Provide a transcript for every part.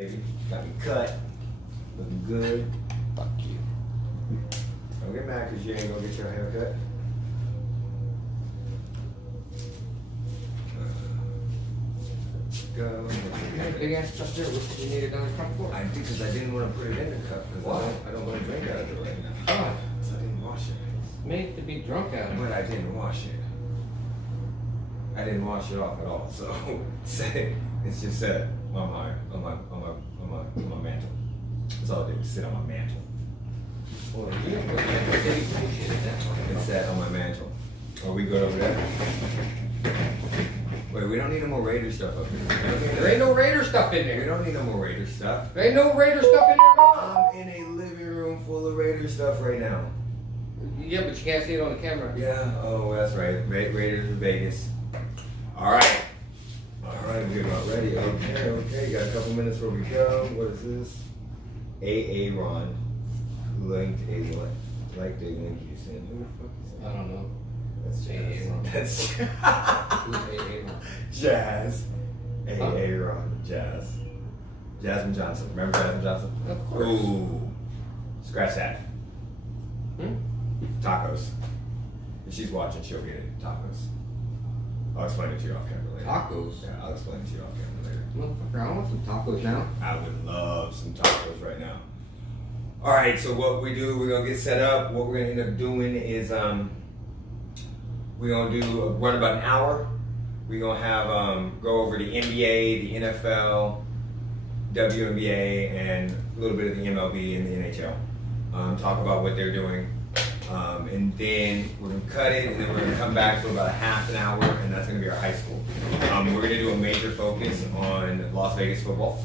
Got me cut. Looking good. Fuck you. Don't get mad because you ain't gonna get your hair cut. Go. Big ass stuff there. What you need it done for? I did because I didn't want to put it in the cup because I don't want to drink out of it right now. Oh. So I didn't wash it. Made to be drunk out of. But I didn't wash it. I didn't wash it off at all. So it's just set on my mantle. That's all I did was sit on my mantle. Well, you don't really have to say shit at that point. It's sat on my mantle. Are we good over there? Wait, we don't need no more Raider stuff up here. There ain't no Raider stuff in We there. don't need no more Raider stuff. There ain't no Raider stuff in there at all. I'm in a living room full of Raider stuff right now. Yeah, but you can't see it on the camera. Yeah, oh, that's right. Raiders in Vegas. All right, we're about ready. Okay, got a couple minutes before we go. What is this? Ron. Linked a like they link you saying, who the fuck is that? I don't know. That's Jazz. Ron. That's Who's Ron? Jazz. Ron. Jazz. Jasmine Johnson. Remember Jasmine Johnson? Of course. Ooh. Scratch that. Tacos. If she's watching, she'll get it. Tacos. I'll explain it to you off camera later. Tacos? Yeah, I'll explain it to you off camera later. Motherfucker, I want some tacos now. I would love some tacos right now. All right, so what we do, we're gonna get set up. What we're gonna end up doing is we're gonna run about an hour. We're gonna have go over the NBA, the NFL, WNBA, and a little bit of the MLB and the NHL. Talk about what they're doing. And then we're gonna cut it, and then we're gonna come back for about a half an hour, and that's gonna be our high school. We're gonna do a major focus on Las Vegas football,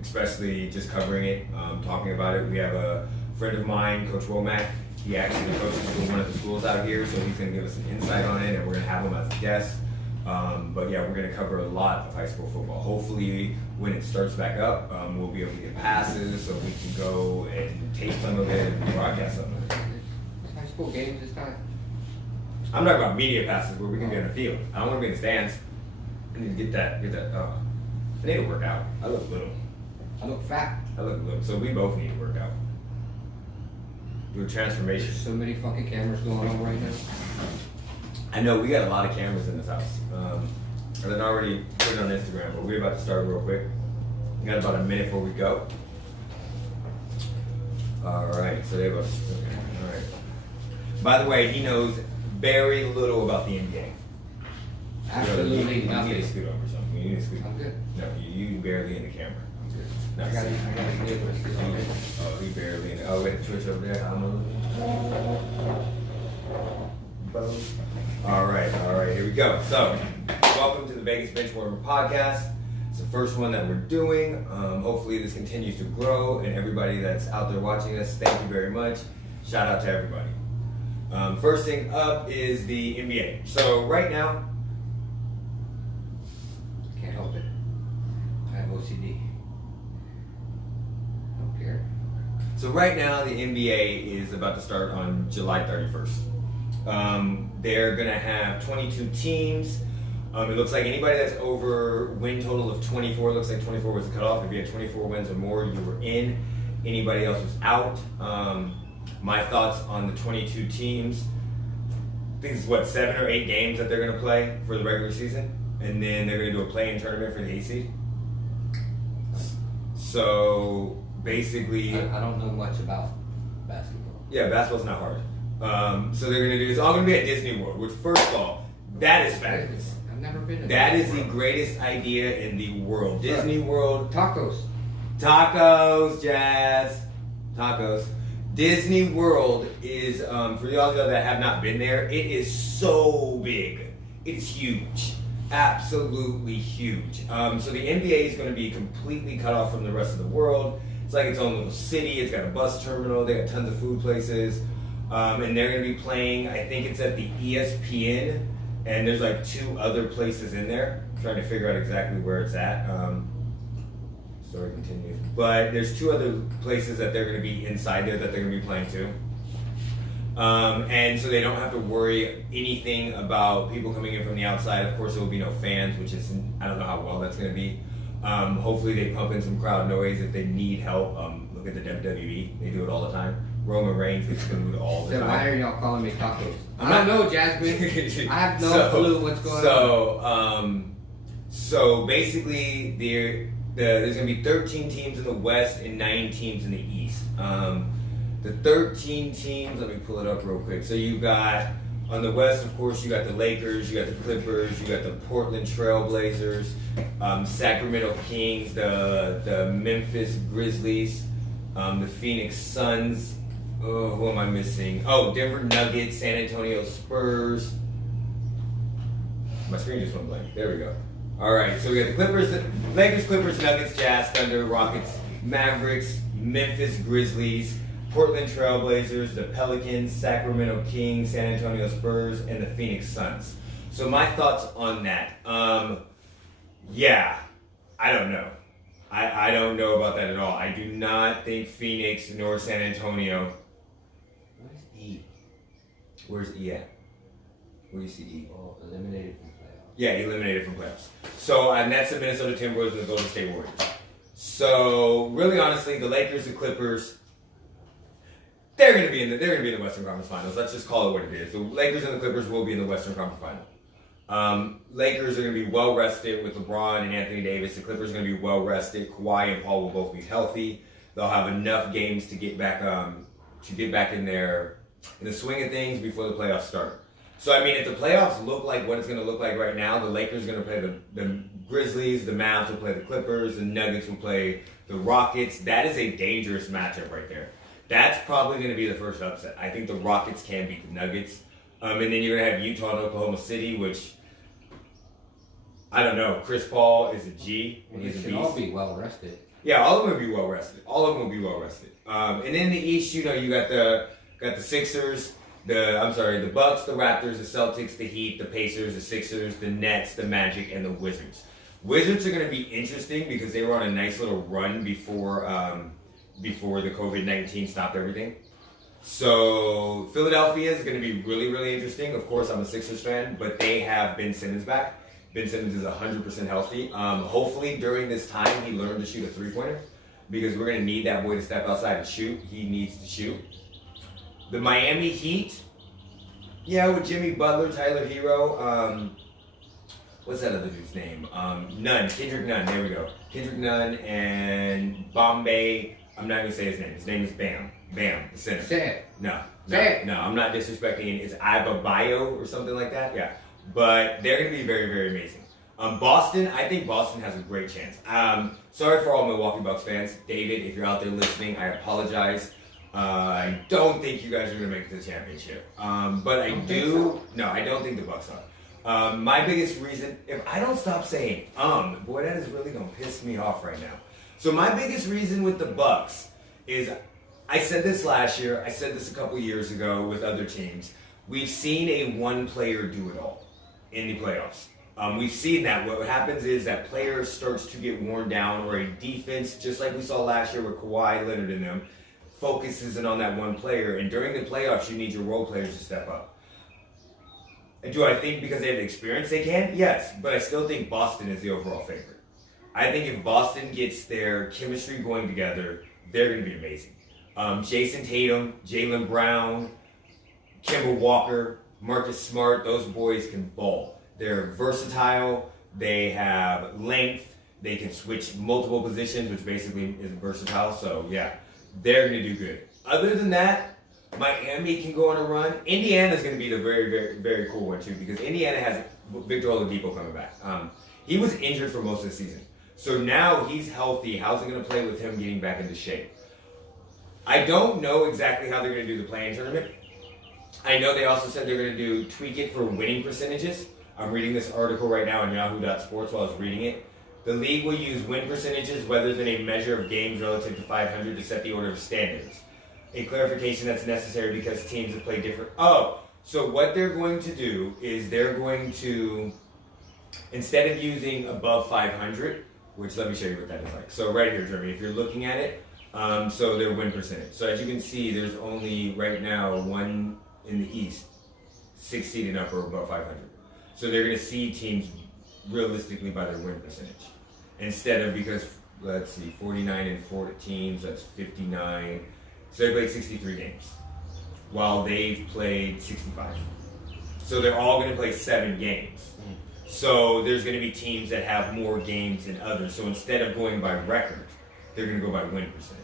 especially just covering it, talking about it. We have a friend of mine, Coach Womack. He actually coaches for one of the schools out here, so he's gonna give us some insight on it, and we're gonna have him as a guest. But yeah, we're gonna cover a lot of high school football. Hopefully, when it starts back up, we'll be able to get passes so we can go and tape some of it and broadcast some of it. High school games this time. I'm talking about media passes where we can be on the field. I don't want to be in the stands. I need to get that. I need to work out. I look little. I look fat. I look little. So we both need to work out. Do a transformation. There's so many fucking cameras going on right now. I know we got a lot of cameras in this house. I didn't already put it on Instagram, but we're about to start real quick. We got about a minute before we go. All right, so there goes. Okay, all right. By the way, he knows very little about the NBA. Absolutely You need nothing. to scoot over something. You need to scoot. I'm good. No, you barely in the camera. I'm good. No, I gotta be able to see all this. Oh, he barely in. Oh, wait, Twitch over there. Boom. All right, here we go. So, welcome to the Vegas BenchWarmers podcast. It's the first one that we're doing. Hopefully this continues to grow, and everybody that's out there watching us, thank you very much. Shout out to everybody. First thing up is the NBA. So right now, Can't help it. I have OCD. I don't care. So right now the NBA is about to start on July 31st. They're gonna have 22 teams. It looks like anybody that's over win total of 24, looks like 24 was the cutoff. If you had 24 wins or more, you were in. Anybody else was out. My thoughts on the 22 teams. I think it's 7 or 8 games that they're gonna play for the regular season. And then they're gonna do a play-in tournament for the 8th seed. So basically, I don't know much about basketball. yeah, basketball's not hard. So they're gonna do it's all gonna be at Disney World, which first of all, that is fabulous. I've never been to That is Disney the World. greatest idea in the world. Disney World, Tacos. Jazz, tacos. Disney World is for y'all that have not been there. It is so big. It is huge, absolutely huge. So the NBA is going to be completely cut off from the rest of the world. It's like its own little city. It's got a bus terminal. They got tons of food places. And they're going to be playing, I think it's at the ESPN, and there's like 2 other places in there. I'm trying to figure out exactly where it's at. Story continues. But there's 2 other places that they're going to be inside there that they're going to be playing too. And so they don't have to worry anything about people coming in from the outside. Of course, there will be no fans, which is, I don't know how well that's going to be. Hopefully they pump in some crowd noise if they need help. Look at the WWE; they do it all the time. Roman Reigns gets food all the So time. why are y'all calling me tacos? I don't know, Jasmine. I have no clue what's going on. So basically, there's going to be 13 teams in the West and 9 teams in the East. The 13 teams, let me pull it up real quick. So you got, on the West, of course, you got the Lakers, you got the Clippers, you got the Portland Trail Blazers, Sacramento Kings, the Memphis Grizzlies, the Phoenix Suns. Oh, who am I missing? Oh, Denver Nuggets, San Antonio Spurs. My screen just went blank. There we go. All right, so we got the Clippers, Lakers, Clippers, Nuggets, Jazz, Thunder, Rockets, Mavericks, Memphis Grizzlies, Portland Trail Blazers, the Pelicans, Sacramento Kings, San Antonio Spurs, and the Phoenix Suns. So my thoughts on that. Yeah, I don't know. I don't know about that at all. I do not think Phoenix nor San Antonio. Where's E? Where's E at? Where do you see E? Oh, eliminated from playoffs. Yeah, eliminated from playoffs. So, and that's the Minnesota Timberwolves and the Golden State Warriors. So, really, honestly, the Lakers, the Clippers, they're going to be in the Western Conference Finals. Let's just call it what it is. The Lakers and the Clippers will be in the Western Conference Final. Lakers are going to be well rested with LeBron and Anthony Davis. The Clippers are going to be well rested. Kawhi and Paul will both be healthy. They'll have enough games to get back in the swing of things before the playoffs start. So, I mean, if the playoffs look like what it's going to look like right now, the Lakers are going to play the Grizzlies, the Mavs will play the Clippers, the Nuggets will play the Rockets. That is a dangerous matchup right there. That's probably going to be the first upset. I think the Rockets can beat the Nuggets. And then you're going to have Utah and Oklahoma City, which, I don't know. Chris Paul is a G, and he's a beast. They should all be well rested. Yeah, all of them will be well rested. And in the East, you got the Sixers, the Bucks, the Raptors, the Celtics, the Heat, the Pacers, the Sixers, the Nets, the Magic, and the Wizards. Wizards are going to be interesting because they were on a nice little run before the COVID-19 stopped everything. So Philadelphia is going to be really, really interesting. Of course, I'm a Sixers fan, but they have Ben Simmons back. Ben Simmons is 100% healthy. Hopefully, during this time, he learned to shoot a three-pointer because we're going to need that boy to step outside and shoot. He needs to shoot. The Miami Heat, yeah, with Jimmy Butler, Tyler Hero, what's that other dude's name? Kendrick Nunn, there we go. Kendrick Nunn and Bombay, I'm not going to say his name. His name is Bam, the center. Say it. No, Say it. I'm not disrespecting it. It's Adebayo or something like that, yeah. But they're going to be very, very amazing. Boston, I think Boston has a great chance. Sorry for all Milwaukee Bucks fans. David, if you're out there listening, I apologize. I don't think you guys are going to make it to the championship. But I do. No, I don't think the Bucks are. My biggest reason, if I don't stop saying, boy, that is really going to piss me off right now. So my biggest reason with the Bucks is, I said this last year, I said this a couple years ago with other teams. We've seen a one player do it all in the playoffs. We've seen that. What happens is that player starts to get worn down, or a defense, just like we saw last year with Kawhi Leonard and them, focuses in on that one player. And during the playoffs, you need your role players to step up. And do I think because they have the experience they can? Yes, but I still think Boston is the overall favorite. I think if Boston gets their chemistry going together, they're going to be amazing. Jason Tatum, Jaylen Brown, Kemba Walker, Marcus Smart, those boys can ball. They're versatile, they have length, they can switch multiple positions, which basically is versatile, so yeah, they're going to do good. Other than that, Miami can go on a run. Indiana's going to be the very, very, very cool one too, because Indiana has Victor Oladipo coming back. He was injured for most of the season, so now he's healthy. How's it going to play with him getting back into shape? I don't know exactly how they're going to do the play-in tournament. I know they also said they're going to tweak it for winning percentages. I'm reading this article right now on Yahoo.Sports while I was reading it. The league will use win percentages rather than a measure of games relative to 500 to set the order of standards. A clarification that's necessary because teams have played different. So what they're going to do is they're going to, instead of using above 500, which let me show you what that is like. So right here, Jeremy, if you're looking at it, so their win percentage. So as you can see, there's only right now one in the East, 6 seed and up or above 500. So they're going to see teams realistically by their win percentage. instead of, because let's see, 49 and 14, so that's 59. So they played 63 games, while they've played 65. So they're all going to play 7 games. So there's going to be teams that have more games than others. So instead of going by record, they're going to go by win percentage.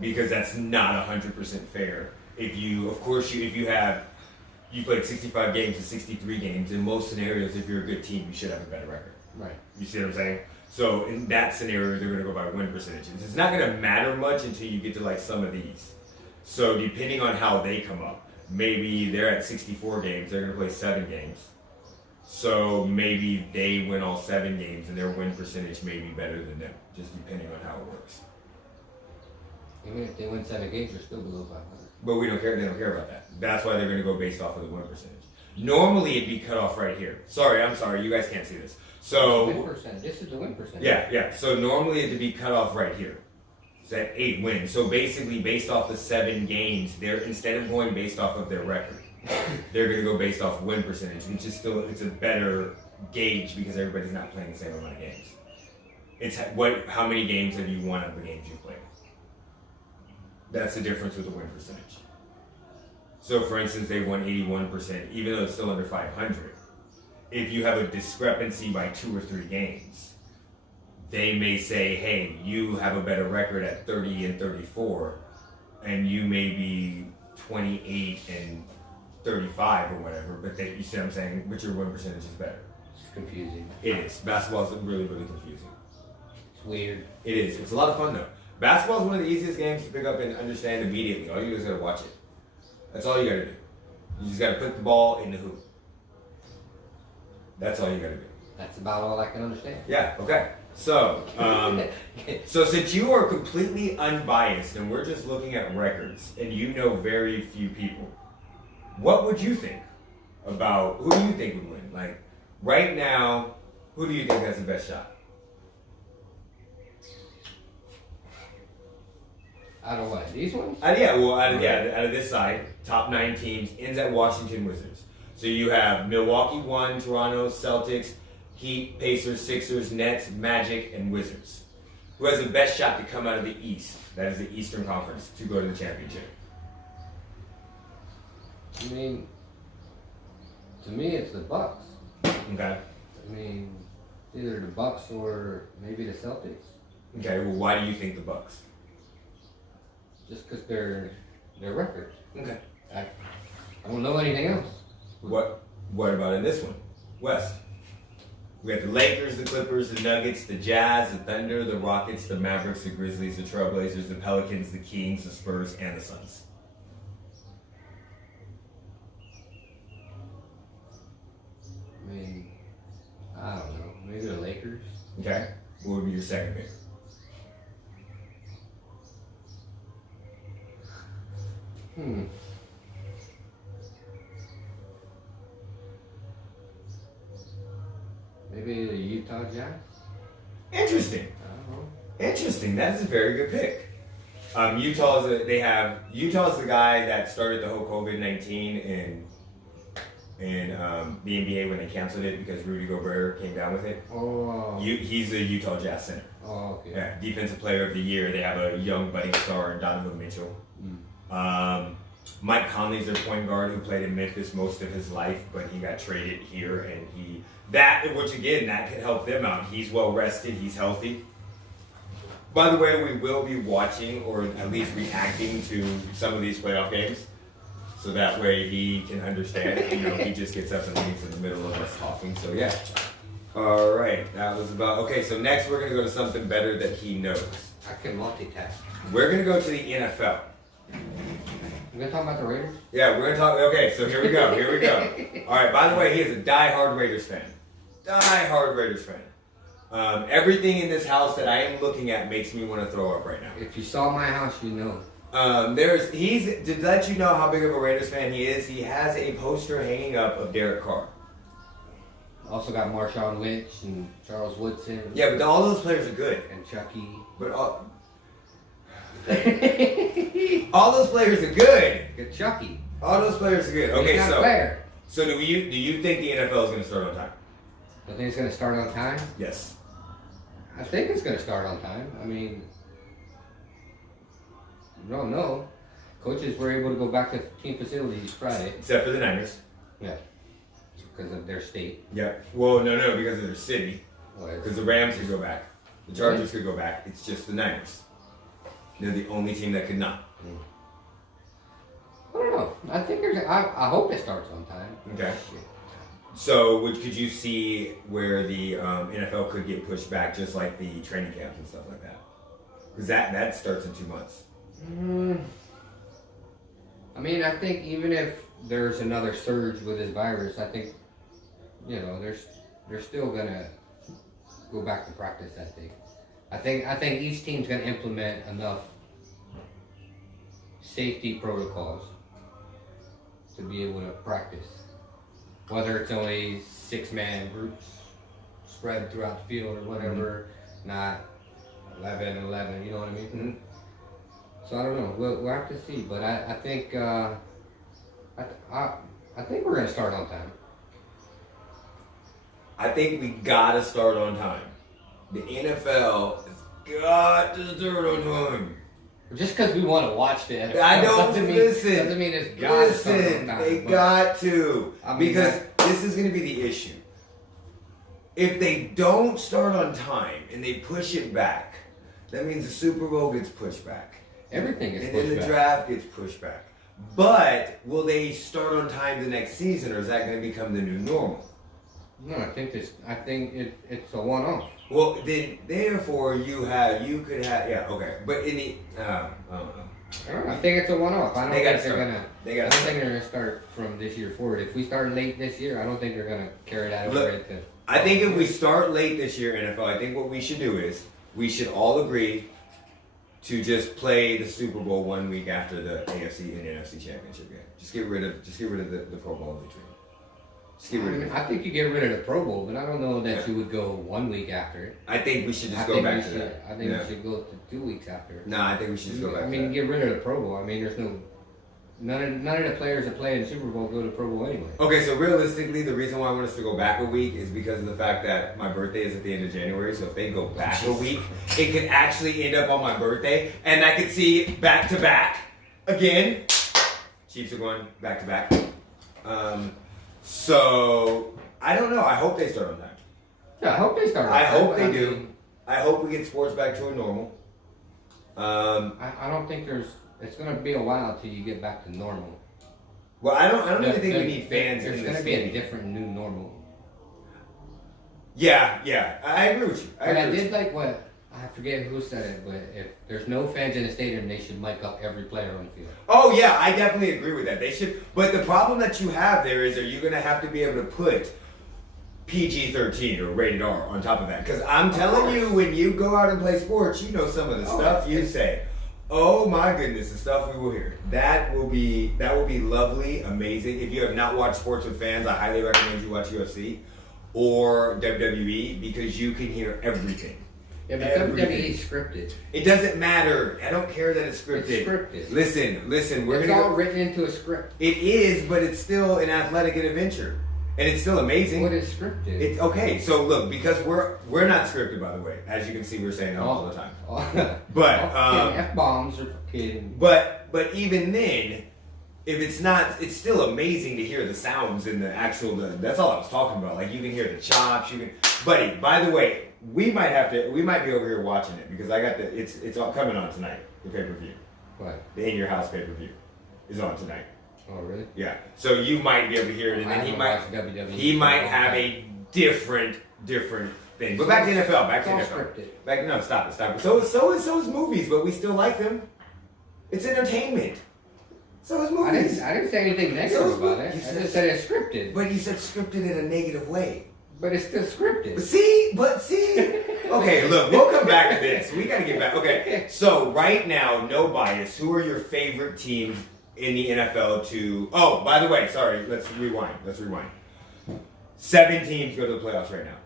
Because that's not 100% fair. If you played 65 games and 63 games, in most scenarios, if you're a good team, you should have a better record. Right. You see what I'm saying? So in that scenario, they're going to go by win percentages. It's not going to matter much until you get to like some of these. So depending on how they come up, maybe they're at 64 games, they're going to play 7 games. So maybe they win all 7 games and their win percentage may be better than them, just depending on how it works. Even if they win 7 games, they're still below 500. But we don't care. They don't care about that. That's why they're going to go based off of the win percentage. Normally, it'd be cut off right here. I'm sorry. You guys can't see this. So win percentage. This is the win percentage. Yeah. So normally it'd be cut off right here. So at 8 wins. So basically, based off the 7 games, they're instead of going based off of their record, they're going to go based off win percentage, which is it's a better gauge because everybody's not playing the same amount of games. It's how many games have you won out of the games you've played? That's the difference with the win percentage. So, for instance, they won 81%, even though it's still under 500. If you have a discrepancy by 2 or 3 games, they may say, hey, you have a better record at 30 and 34, and you may be 28 and 35 or whatever, but you see what I'm saying? But your win percentage is better. It's confusing. It is. Basketball is really, really confusing. It's weird. It is. It's a lot of fun, though. Basketball is one of the easiest games to pick up and understand immediately. All you do is gotta watch it. That's all you gotta do. You just gotta put the ball in the hoop. That's all you gotta do. That's about all I can understand. Yeah, okay. So, so since you are completely unbiased and we're just looking at records and you know very few people, what would you think about, who do you think would win? Like, right now, who do you think has the best shot? Out of what? These ones? Out of this side, top 9 teams, ends at Washington Wizards. So you have Milwaukee 1, Toronto, Celtics, Heat, Pacers, Sixers, Nets, Magic, and Wizards. Who has the best shot to come out of the East? That is the Eastern Conference to go to the championship. I mean, to me, it's the Bucks. Okay. I mean, either the Bucks or maybe the Celtics. Okay. Well, why do you think the Bucks? Just because their record. Okay. I don't know anything else. What about in this one? West. We got the Lakers, the Clippers, the Nuggets, the Jazz, the Thunder, the Rockets, the Mavericks, the Grizzlies, the Trailblazers, the Pelicans, the Kings, the Spurs, and the Suns. I mean, I don't know. Maybe the Lakers. Okay. What would be your second pick? Maybe the Utah Jazz? Interesting. I don't know. Interesting. That's a very good pick. Utah's the guy that started the whole COVID-19 in the NBA when they canceled it because Rudy Gobert came down with it. Oh. He's the Utah Jazz center. Oh, okay. Yeah, Defensive Player of the Year. They have a young budding star in Donovan Mitchell. Mike Conley's their point guard who played in Memphis most of his life, but he got traded here, and that could help them out. He's well rested, he's healthy. By the way, we will be watching or at least reacting to some of these playoff games, so that way he can understand. He just gets up and leaves in the middle of us talking. So yeah. All right, that was about okay. So next we're gonna go to something better that he knows. I can multitask. We're gonna go to the NFL. We're gonna talk about the Raiders? Yeah, we're gonna talk. Okay, so here we go. All right. By the way, he is a die-hard Raiders fan. Everything in this house that I am looking at makes me want to throw up right now. If you saw my house, you know. He's to let you know how big of a Raiders fan he is. He has a poster hanging up of Derek Carr. Also got Marshawn Lynch and Charles Woodson. Yeah, but all those players are good. And Chucky. But all those players are good. Good Chucky. All those players are good. He's Okay, not a player. So do you think the NFL is going to start on time? I think it's going to start on time. Yes. I think it's going to start on time. I mean, no, no. Coaches were able to go back to team facilities Friday. Except for the Niners. Yeah. Because of their state. Yeah. Well, no, because of their city. Because the Rams could go back. The Chargers could go back. It's just the Niners. They're the only team that could not. I don't know. I think I hope it starts on time. Okay. So, could you see where the NFL could get pushed back, just like the training camps and stuff like that? Because that starts in 2 months. I mean, I think even if there's another surge with this virus, I think, they're still gonna go back to practice. I think each team's gonna implement enough safety protocols to be able to practice. Whether it's only 6-man groups spread throughout the field or whatever, not 11, you know what I mean? Mm-hmm. So I don't know. We'll have to see. But I think I think we're gonna start on time. I think we gotta start on time. The NFL has got to start on time. Just because we want to watch the NFL, I don't doesn't mean it's got to start on time. They got to. I mean, because this is going to be the issue. If they don't start on time and they push it back, that means the Super Bowl gets pushed back. Everything gets pushed back. And then the draft gets pushed back. But will they start on time the next season, or is that going to become the new normal? No, I think it's a one-off. Well, then, therefore, you could have, but in the, I don't know. I think it's a one-off. I don't think they're gonna start from this year forward. If we start late this year, I don't think they're gonna carry that over into. I think if we start late this year, NFL, I think what we should do is we should all agree to just play the Super Bowl 1 week after the AFC and NFC championship game. Just get rid of the Pro Bowl in between. I think you get rid of the Pro Bowl, but I don't know that you would go 1 week after it. I think we should just go back to that. I think we should go to 2 weeks after it. No, I think we should just go back to that. I mean, get rid of the Pro Bowl. I mean, there's none of the players that play in the Super Bowl go to Pro Bowl anyway. Okay, so realistically, the reason why I want us to go back a week is because of the fact that my birthday is at the end of January, so if they go back a week, it could actually end up on my birthday, and I could see back to back. Again, Chiefs are going back to back. So, I don't know. I hope they start on time. Yeah, I hope they start on time. I hope they do. Mean, I hope we get sports back to a normal. I don't think it's going to be a while till you get back to normal. Well, I don't even think we need fans in this. There's going to be a different new normal. Yeah, I agree with you. I did like what, I forget who said it, but if there's no fans in the stadium, they should mic up every player on the field. Oh yeah, I definitely agree with that. They should, but the problem that you have there is, are you going to have to be able to put PG-13 or rated R on top of that? Because I'm telling you, when you go out and play sports, you know some of the stuff you say. Oh my goodness, the stuff we will hear. That will be lovely, amazing. If you have not watched Sports with Fans, I highly recommend you watch UFC or WWE because you can hear everything. Yeah, but WWE is scripted. It doesn't matter. I don't care that it's scripted. It's scripted. Listen. It's all written into a script. It is, but it's still an athletic adventure. And it's still amazing. What is scripted? It's okay. So look, because we're not scripted, by the way. As you can see, we're saying all the time. But F-bombs are kidding. But even then, if it's not, it's still amazing to hear the sounds and the actual. That's all I was talking about. Like you can hear the chops. Buddy. By the way, we might be over here watching it because I got it's all coming on tonight. The pay-per-view. What? The In Your House pay-per-view is on tonight. Oh really? Yeah. So you might be able to hear it, and then he might have a different thing. But back to NFL. Back to NFL. Stop it. So is movies, but we still like them. It's entertainment. So is movies. I didn't say anything negative about it. I just said it's scripted. But you said scripted in a negative way. But it's still scripted. See. Okay, look, we'll come back to this. We got to get back. Okay, so right now, no bias. Who are your favorite teams in the NFL to... Oh, by the way, sorry, let's rewind. 7 teams go to the playoffs right now.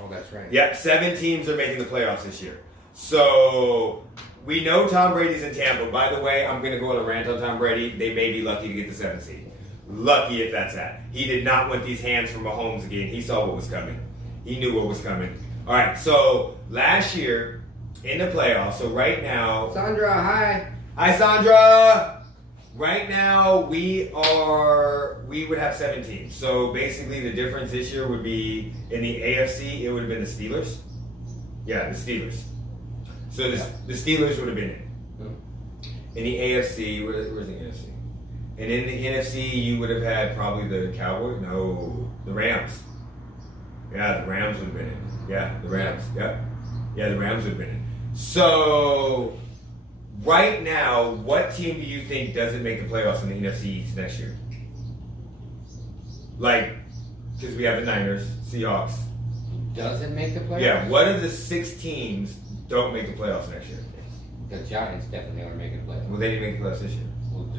Oh, that's right. Yep, 7 teams are making the playoffs this year. So, we know Tom Brady's in Tampa. By the way, I'm going to go on a rant on Tom Brady. They may be lucky to get the 7th seed. Lucky if that's that. He did not want these hands from Mahomes again. He saw what was coming. He knew what was coming. All right. So last year in the playoffs. So right now, Sandra, hi. Hi, Sandra. Right now we would have 7 teams. So basically, the difference this year would be in the AFC. It would have been the Steelers. Yeah, the Steelers. So the Steelers would have been in. In the AFC, where's the NFC? And in the NFC, you would have had probably the Cowboys. No, the Rams. Yeah, the Rams would have been in. Yeah, the Rams. Yep. Yeah, the Rams would have been in. So, right now, what team do you think doesn't make the playoffs in the NFC East next year? Like, because we have the Niners, Seahawks. Doesn't make the playoffs? Yeah, what of the 6 teams don't make the playoffs next year? The Giants definitely aren't making the playoffs. Well, they didn't make the playoffs this year. Well,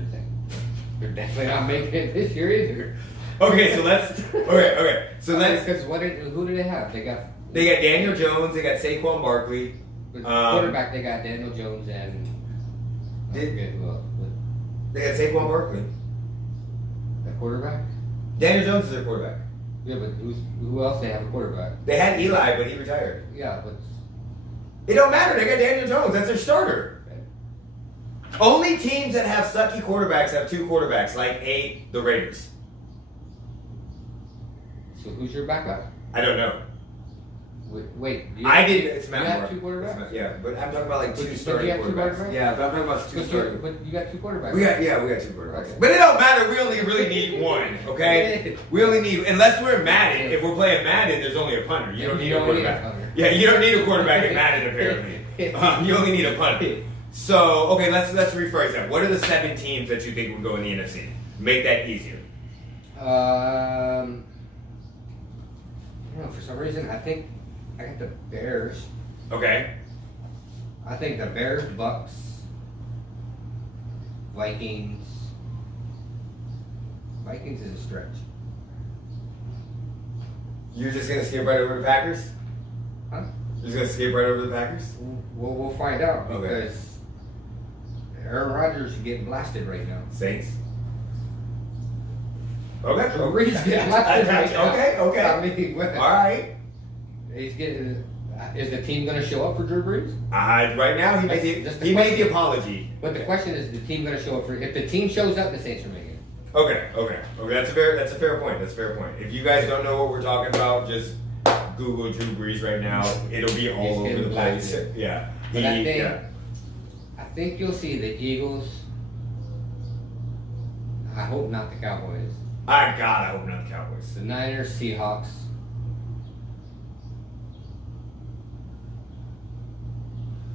they're definitely not making it this year either. Okay, so let's. Okay, so let's. Because who do they have? They got Daniel Jones. They got Saquon Barkley. Quarterback. They got Daniel Jones and. I forget who else. They got Saquon Barkley. The quarterback. Daniel Jones is their quarterback. Yeah, but who else they have a quarterback? They had Eli, but he retired. Yeah, but It don't matter. They got Daniel Jones. That's their starter. Only teams that have sucky quarterbacks have 2 quarterbacks, like the Raiders. So who's your backup? I don't know. Wait. I didn't. It's Matt You have Moore. 2 quarterbacks? Yeah, but I'm talking about like But 2 you starting have 2 quarterbacks. quarterbacks? Yeah, but I'm talking about 2 starting. But you got 2 quarterbacks. We got 2 quarterbacks. Okay. But it don't matter. We only really need 1. Okay. We only need, unless we're Madden. If we're playing Madden, there's only a punter. You don't need a quarterback. Yeah, you don't need a quarterback in Madden apparently. You only need a punter. So okay, let's rephrase that. What are the 7 teams that you think would go in the NFC? Make that easier. I don't know. For some reason, I think I got the Bears. Okay. I think the Bears, Bucks, Vikings. Vikings is a stretch. You're just gonna skip right over the Packers? Huh? You're just gonna skip right over the Packers? We'll find out Okay. because Aaron Rodgers is getting blasted right now. Saints. Okay. Drew Brees is getting blasted right now. Okay. I mean, All right. he's getting. Is the team going to show up for Drew Brees? Right now, he made the apology. But the question is the team going to show up for? If the team shows up, the Saints are making it. Okay. That's a fair point. If you guys don't know what we're talking about, just Google Drew Brees right now. It'll be all over the place. Yeah. But I think you'll see the Eagles. I hope not the Cowboys. I hope not the Cowboys. The Niners, Seahawks.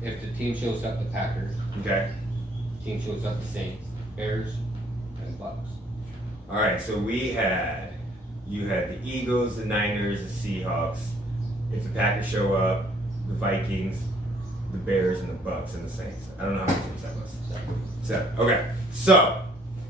If the team shows up, the Packers. Okay. Team shows up, the Saints, Bears, and Bucks. All right. So you had the Eagles, the Niners, the Seahawks. If the Packers show up, the Vikings, the Bears, and the Bucks, and the Saints. I don't know how many teams that was. 7. Okay. So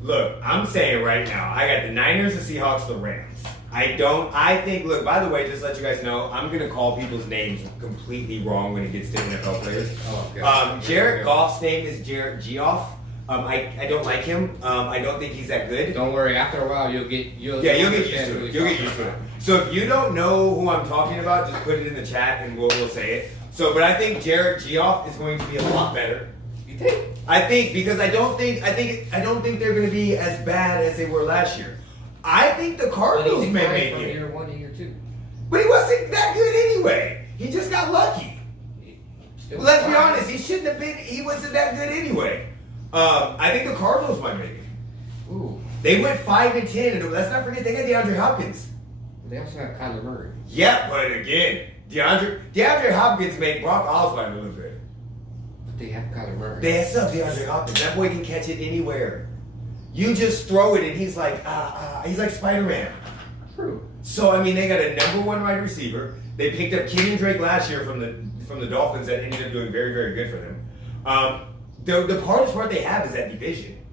look, I'm saying right now, I got the Niners, the Seahawks, the Rams. I think, look, by the way, just to let you guys know, I'm going to call people's names completely wrong when it gets to NFL players. Oh, okay. Jared Goff's name is Jared Geoff. I don't like him. I don't think he's that good. Don't worry, after a while you'll get used to it. You'll get used to it. So if you don't know who I'm talking about, just put it in the chat and we'll say it. So, but I think Jared Geoff is going to be a lot better. You think? I think because I don't think they're going to be as bad as they were last year. I think the Cardinals may make it. Year 1 to year 2. But he wasn't that good anyway. He just got lucky. Let's be honest. He shouldn't have been. He wasn't that good anyway. I think the Cardinals might make it. Ooh. They went 5-10, and let's not forget they got DeAndre Hopkins. They also have Kyler Murray. Yeah, but again, DeAndre Hopkins made Brock Osweiler look good. But they have Kyler Murray. They have stuff DeAndre Hopkins. That boy can catch it anywhere. You just throw it, and he's like Spider-Man. True. So I mean, they got a number 1 wide receiver. They picked up Kenyon Drake last year from the Dolphins. That ended up doing very, very good for them. The hardest part they have is that division.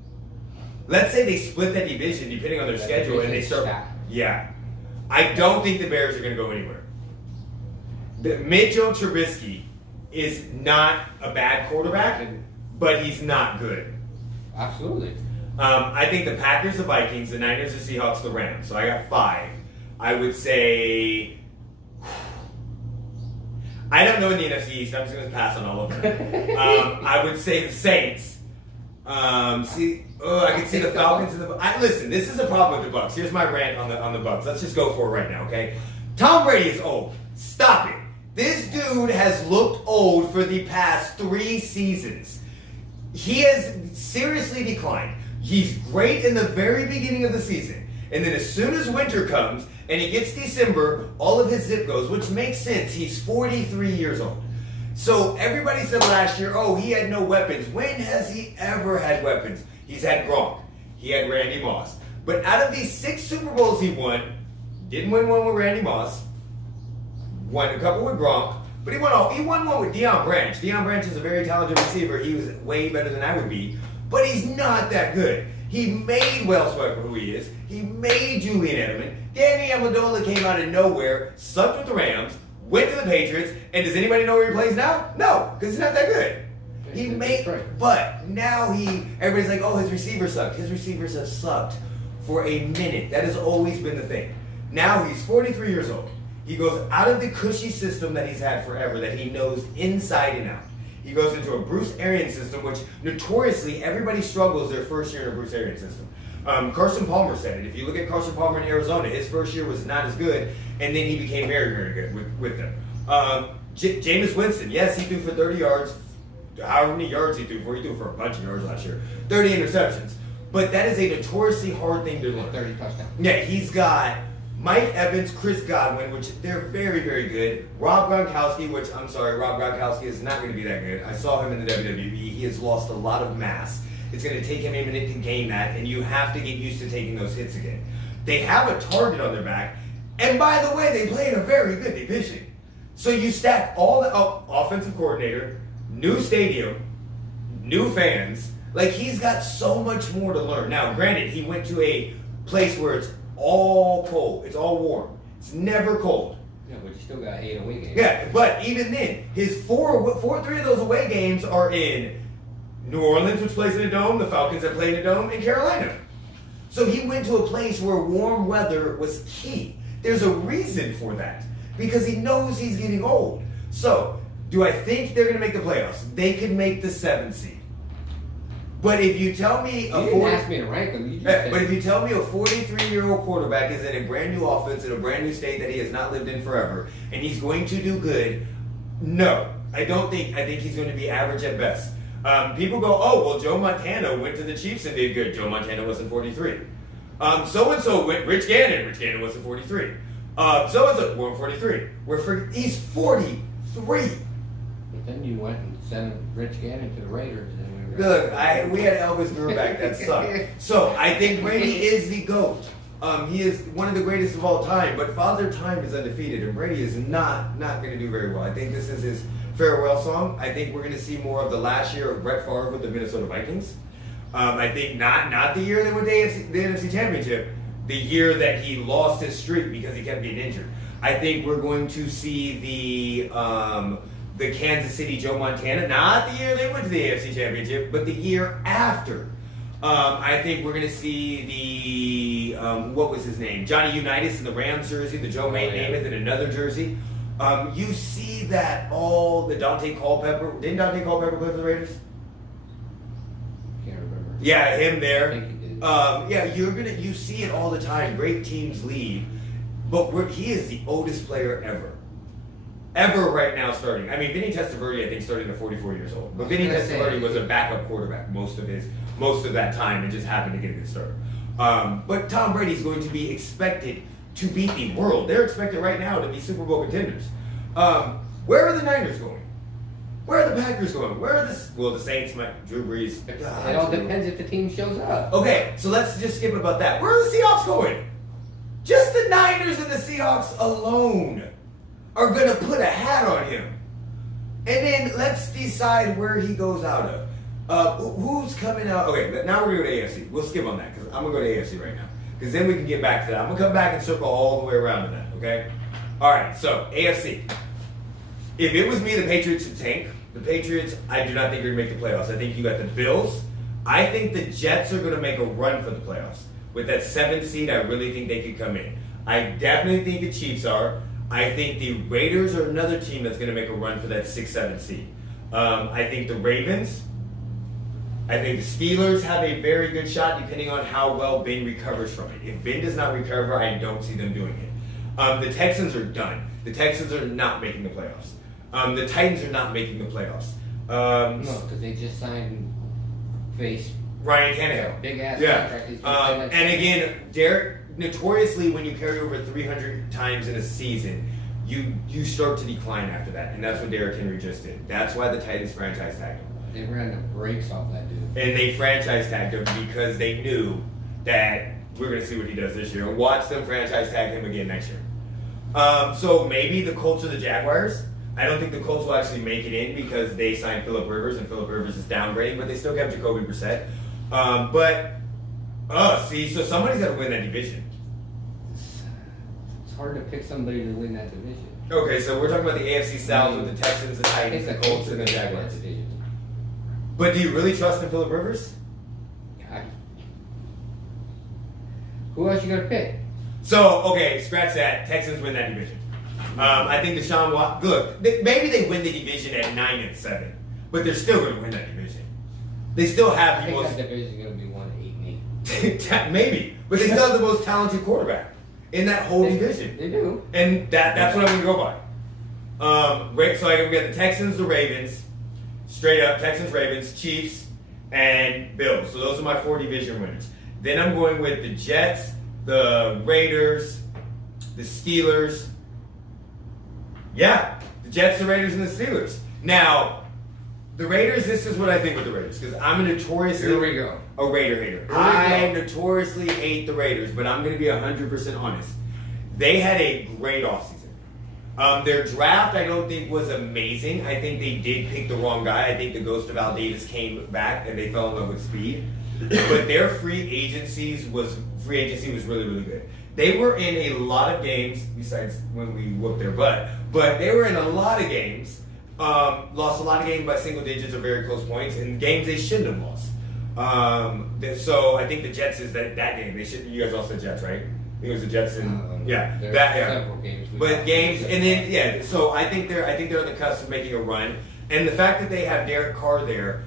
Let's say they split that division depending on their schedule, and they start. Yeah, I don't think the Bears are going to go anywhere. Mitchell Trubisky is not a bad quarterback, but he's not good. Absolutely. I think the Packers, the Vikings, the Niners, the Seahawks, the Rams. So I got 5. I would say I don't know in the NFC East. I'm just going to pass on all of them. I would say the Saints. I can see the Falcons and the. Listen, this is a problem with the Bucs. Here's my rant on the Bucs. Let's just go for it right now, okay? Tom Brady is old. Stop it. This dude has looked old for the past 3 seasons. He has seriously declined. He's great in the very beginning of the season. And then as soon as winter comes and he gets December, all of his zip goes, which makes sense. He's 43 years old. So everybody said last year, oh, he had no weapons. When has he ever had weapons? He's had Gronk. He had Randy Moss. But out of these 6 Super Bowls he won, didn't win one with Randy Moss, won a couple with Gronk, but he won one with Deion Branch. Deion Branch is a very talented receiver. He was way better than I would be, but he's not that good. He made Wells Swiper who he is. He made Julian Edelman. Danny Amendola came out of nowhere, sucked with the Rams, went to the Patriots, and does anybody know where he plays now? No, because he's not that good. But now everybody's like, oh, his receivers sucked. His receivers have sucked for a minute. That has always been the thing. Now he's 43 years old. He goes out of the cushy system that he's had forever, that he knows inside and out. He goes into a Bruce Arians system, which notoriously everybody struggles their first year in a Bruce Arians system. Carson Palmer said it. If you look at Carson Palmer in Arizona, his first year was not as good, and then he became very, very good with them. Jameis Winston, yes, he threw for 30 yards. However many yards he threw for a bunch of yards last year. 30 interceptions. But that is a notoriously hard thing to learn. 30 touchdowns. Yeah, he's got Mike Evans, Chris Godwin, which they're very, very good. Rob Gronkowski, which I'm sorry, Rob Gronkowski is not going to be that good. I saw him in the WWE. He has lost a lot of mass. It's going to take him a minute to gain that, and you have to get used to taking those hits again. They have a target on their back, and by the way, they play in a very good division. So you stack all the offensive coordinator, new stadium, new fans. Like, he's got so much more to learn. Now, granted, he went to a place where it's all cold. It's all warm. It's never cold. Yeah, but you still got 8 away games. Yeah, but even then, his 3 of those away games are in New Orleans, which plays in a dome, the Falcons that play in a dome, and Carolina. So he went to a place where warm weather was key. There's a reason for that, because he knows he's getting old. So, do I think they're going to make the playoffs? They could make the 7th seed. But if you tell me you didn't ask me to rank them. You just but if you tell me a 43-year-old quarterback is in a brand new offense in a brand new state that he has not lived in forever, and he's going to do good, no, I don't think. I think he's going to be average at best. People go, oh, well, Joe Montana went to the Chiefs and did good. Joe Montana wasn't 43. So-and-so went, Rich Gannon. Rich Gannon wasn't 43. So-and-so went 43. He's 43. But then you went and sent Rich Gannon to the Raiders. Look, we had Elvis Grbac that sucked. So I think Brady is the GOAT. He is one of the greatest of all time, but Father Time is undefeated, and Brady is not going to do very well. I think this is his farewell song. I think we're going to see more of the last year of Brett Favre with the Minnesota Vikings. I think not the year they won the NFC Championship, the year that he lost his streak because he kept getting injured. I think we're going to see the Kansas City Joe Montana, not the year they went to the AFC Championship, but the year after. I think we're going to see the, what was his name? Johnny Unitas in the Rams jersey, the Joe Namath in another jersey. You see that all the Dante Culpepper, didn't Dante Culpepper play for the Raiders? Can't remember. Yeah, him there. I think he did. Yeah, you see it all the time. Great teams leave, but he is the oldest player ever right now starting. I mean, Vinny Testaverde, I think, started at 44 years old. But Vinny Testaverde was a backup quarterback most of that time and just happened to get a good start. But Tom Brady's going to be expected to beat the world. They're expected right now to be Super Bowl contenders. Where are the Niners going? Where are the Packers going? Where are the Saints, Drew Brees. It all depends if the team shows up. Okay, so let's just skip about that. Where are the Seahawks going? Just the Niners and the Seahawks alone are going to put a hat on him. And then let's decide where he goes out of. Who's coming out? Okay, now we're going to go to AFC. We'll skip on that because I'm going to go to AFC right now. Because then we can get back to that. I'm going to come back and circle all the way around to that, okay? All right, so AFC. If it was me, the Patriots would tank. The Patriots, I do not think are going to make the playoffs. I think you got the Bills. I think the Jets are going to make a run for the playoffs. With that 7th seed, I really think they could come in. I definitely think the Chiefs are. I think the Raiders are another team that's going to make a run for that 6-7 seed. I think the Ravens. I think the Steelers have a very good shot depending on how well Ben recovers from it. If Ben does not recover, I don't see them doing it. The Texans are done. The Texans are not making the playoffs. The Titans are not making the playoffs. No, because they just signed Ryan Tannehill. Big ass contract. And again, Derek, notoriously, when you carry over 300 times in a season, you start to decline after that. And that's what Derrick Henry just did. That's why the Titans franchise tagged him. They ran the brakes off that dude. And they franchise tagged him because they knew that we're going to see what he does this year. Watch them franchise tag him again next year. So maybe the Colts or the Jaguars. I don't think the Colts will actually make it in because they signed Phillip Rivers, and Phillip Rivers is downgrading, but they still kept Jacoby Brissett. So somebody's got to win that division. It's hard to pick somebody to win that division. Okay, so we're talking about the AFC South with the Texans, the Titans, the Colts, and the Jaguars. But do you really trust in Phillip Rivers? Who else you gonna pick? So, okay, scratch that. Texans win that division. I think Deshaun Watson. Look, maybe they win the division at 9-7, but they're still going to win that division. They still have the most. I think that division is going to be 1-8-8. Maybe, but they still have the most talented quarterback in that whole division. They do, and that's what I'm going to go by. So I got the Texans, the Ravens, straight up Texans, Ravens, Chiefs, and Bills. So those are my 4 division winners. Then I'm going with the Jets, the Raiders, the Steelers. Yeah, the Jets, the Raiders, and the Steelers. Now, the Raiders, this is what I think with the Raiders, because I'm a notoriously Here we go. a Raider hater. I notoriously hate the Raiders, but I'm going to be 100% honest. They had a great offseason. Their draft, I don't think, was amazing. I think they did pick the wrong guy. I think the ghost of Al Davis came back, and they fell in love with speed. But their free agency was really, really good. They were in a lot of games, besides when we whooped their butt, but they were in a lot of games, lost a lot of games by single digits or very close points, and games they shouldn't have lost. So I think the Jets is that game. You guys all said Jets, right? I think it was the Jets and several games. But games, and then so I think they're on the cusp of making a run, and the fact that they have Derek Carr there.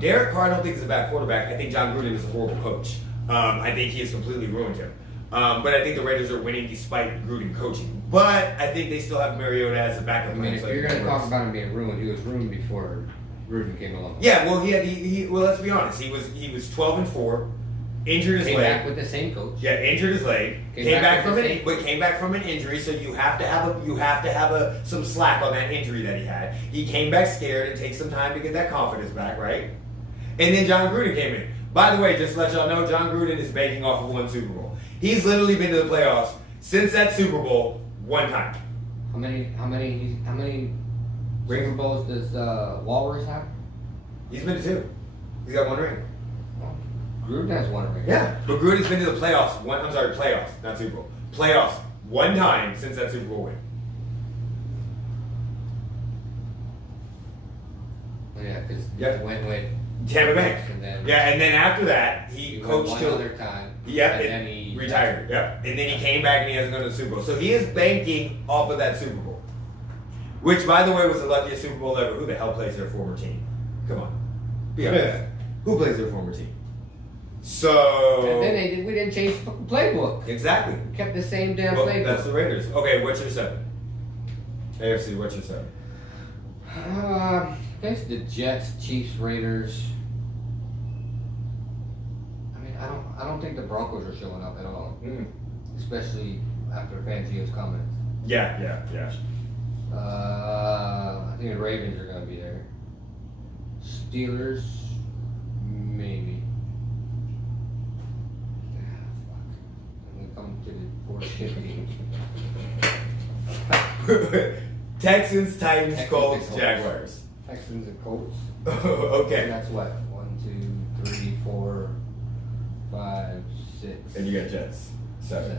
Derek Carr, I don't think is a bad quarterback. I think John Gruden is a horrible coach. I think he has completely ruined him. But I think the Raiders are winning despite Gruden coaching. But I think they still have Mariota as a backup. I mean, if you're going to talk about him being ruined, he was ruined before Gruden came along. Yeah, well, well, let's be honest. He was 12-4, injured his leg. Came back with the same coach. Yeah, injured his leg. Came back from an injury. So you have to have some slack on that injury that he had. He came back scared. It takes some time to get that confidence back, right? And then John Gruden came in. By the way, just to let y'all know, John Gruden is banking off of 1 Super Bowl. He's literally been to the playoffs since that Super Bowl 1 time. How many Super Bowls does Walrus have? He's been to 2. He's got 1 ring. Gruden has 1 ring. Yeah, but Gruden's been to the playoffs. Playoffs, not Super Bowl. Playoffs 1 time since that Super Bowl win. Yeah, because it went with Tampa Bay. And then after that, he coached one other time. Yeah, and then he retired. Yeah, and then he came back and he hasn't gone to the Super Bowl. So he is banking off of that Super Bowl, which, by the way, was the luckiest Super Bowl ever. Who the hell plays their former team? Come on, be honest. Who plays their former team? So and then we didn't change the fucking playbook. Exactly. We kept the same damn playbook. That's the Raiders. Okay, what's your 7? AFC, what's your 7? I guess the Jets, Chiefs, Raiders. I mean, I don't think the Broncos are showing up at all, especially after Fangio's comments. Yeah. I think the Ravens are going to be there. Steelers, maybe. I'm going to come to the 4th game. Texans, Titans, Colts, Jaguars. Texans and Colts. Okay. And that's what? 1, 2, 3, 4, 5, 6. And you got Jets. 7.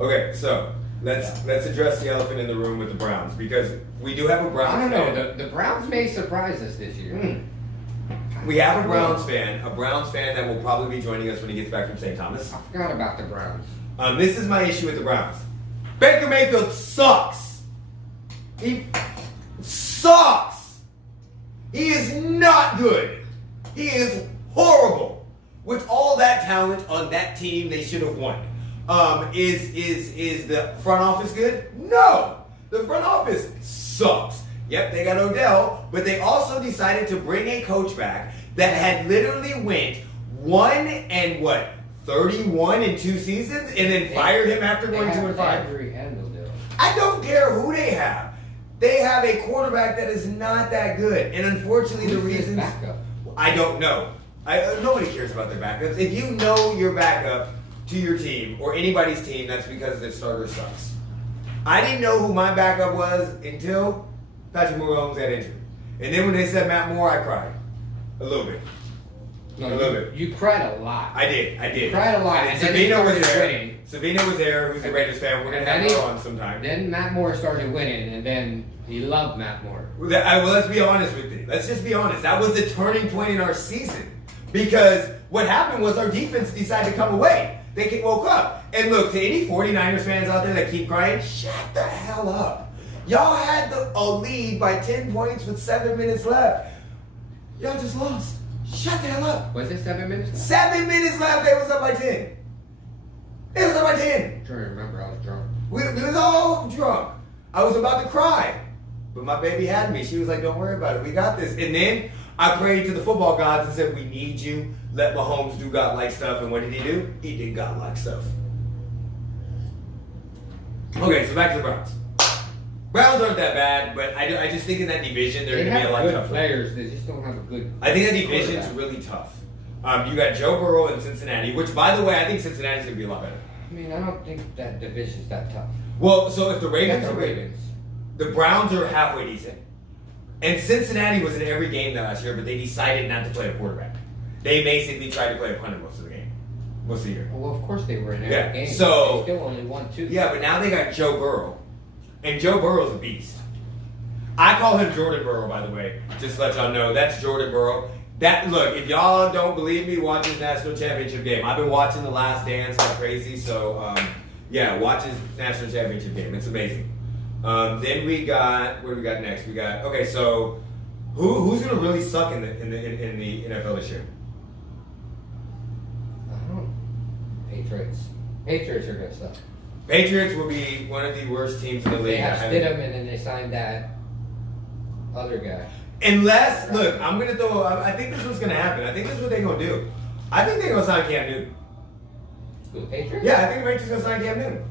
Okay, so let's address the elephant in the room with the Browns, because we do have a Browns fan. I don't know. The Browns may surprise us this year. We have a Browns fan that will probably be joining us when he gets back from St. Thomas. I forgot about the Browns. This is my issue with the Browns. Baker Mayfield sucks. He sucks. He is not good. He is horrible. With all that talent on that team, they should have won. Is the front office good? No. The front office sucks. Yep, they got Odell, but they also decided to bring a coach back that had literally went 31 in 2 seasons, and then fired him after going 2-5. I don't care who they have. They have a quarterback that is not that good, and unfortunately, the reasons I don't know. Nobody cares about their backups. If you know your backup to your team or anybody's team, that's because the starter sucks. I didn't know who my backup was until Patrick Mahomes got injured, and then when they said Matt Moore, I cried a little bit. No, a little bit. You cried a lot. I did. You cried a lot. And Savino was there. Savino was there, who's a Raiders fan. We're going to have her on sometime. Then Matt Moore started winning, and then he loved Matt Moore. Well, let's be honest with you. Let's just be honest. That was the turning point in our season. Because what happened was our defense decided to come away. They woke up. And look, to any 49ers fans out there that keep crying, shut the hell up. Y'all had a lead by 10 points with 7 minutes left. Y'all just lost. Shut the hell up. Was it 7 minutes left? 7 minutes left. They was up by 10. It was up by 10. I'm trying to remember. I was drunk. We was all drunk. I was about to cry. But my baby had me. She was like, don't worry about it. We got this. And then I prayed to the football gods and said, we need you. Let Mahomes do godlike stuff. And what did he do? He did godlike stuff. Okay, so back to the Browns. Browns aren't that bad, but I just think in that division they're going to be a lot tougher. They have good players. They just don't have a good. I think that division's really tough. You got Joe Burrow in Cincinnati, which, by the way, I think Cincinnati's going to be a lot better. I mean, I don't think that division's that tough. Well, so if the Ravens are Ravens, the Browns are halfway decent. And Cincinnati was in every game that last year, but they decided not to play a quarterback. They basically tried to play a punter most of the game, most of the year. Well, of course they were in every game. So they still only won 2. Yeah, but now they got Joe Burrow. And Joe Burrow's a beast. I call him Jordan Burrow, by the way. Just to let y'all know, that's Jordan Burrow. Look, if y'all don't believe me, watch his national championship game. I've been watching The Last Dance like crazy, so yeah, watch his national championship game. It's amazing. Then we got, what do we got next? We got, okay, so who's gonna really suck in the NFL this year? I don't know. Patriots. Patriots are gonna suck. Patriots will be one of the worst teams in the league. They have Stidham, and then they signed that other guy. Unless, look, I'm going to throw, I think this is what's going to happen. I think this is what they're going to do. I think they're going to sign Cam Newton. Who, the Patriots? Yeah, I think the Patriots are going to sign Cam Newton.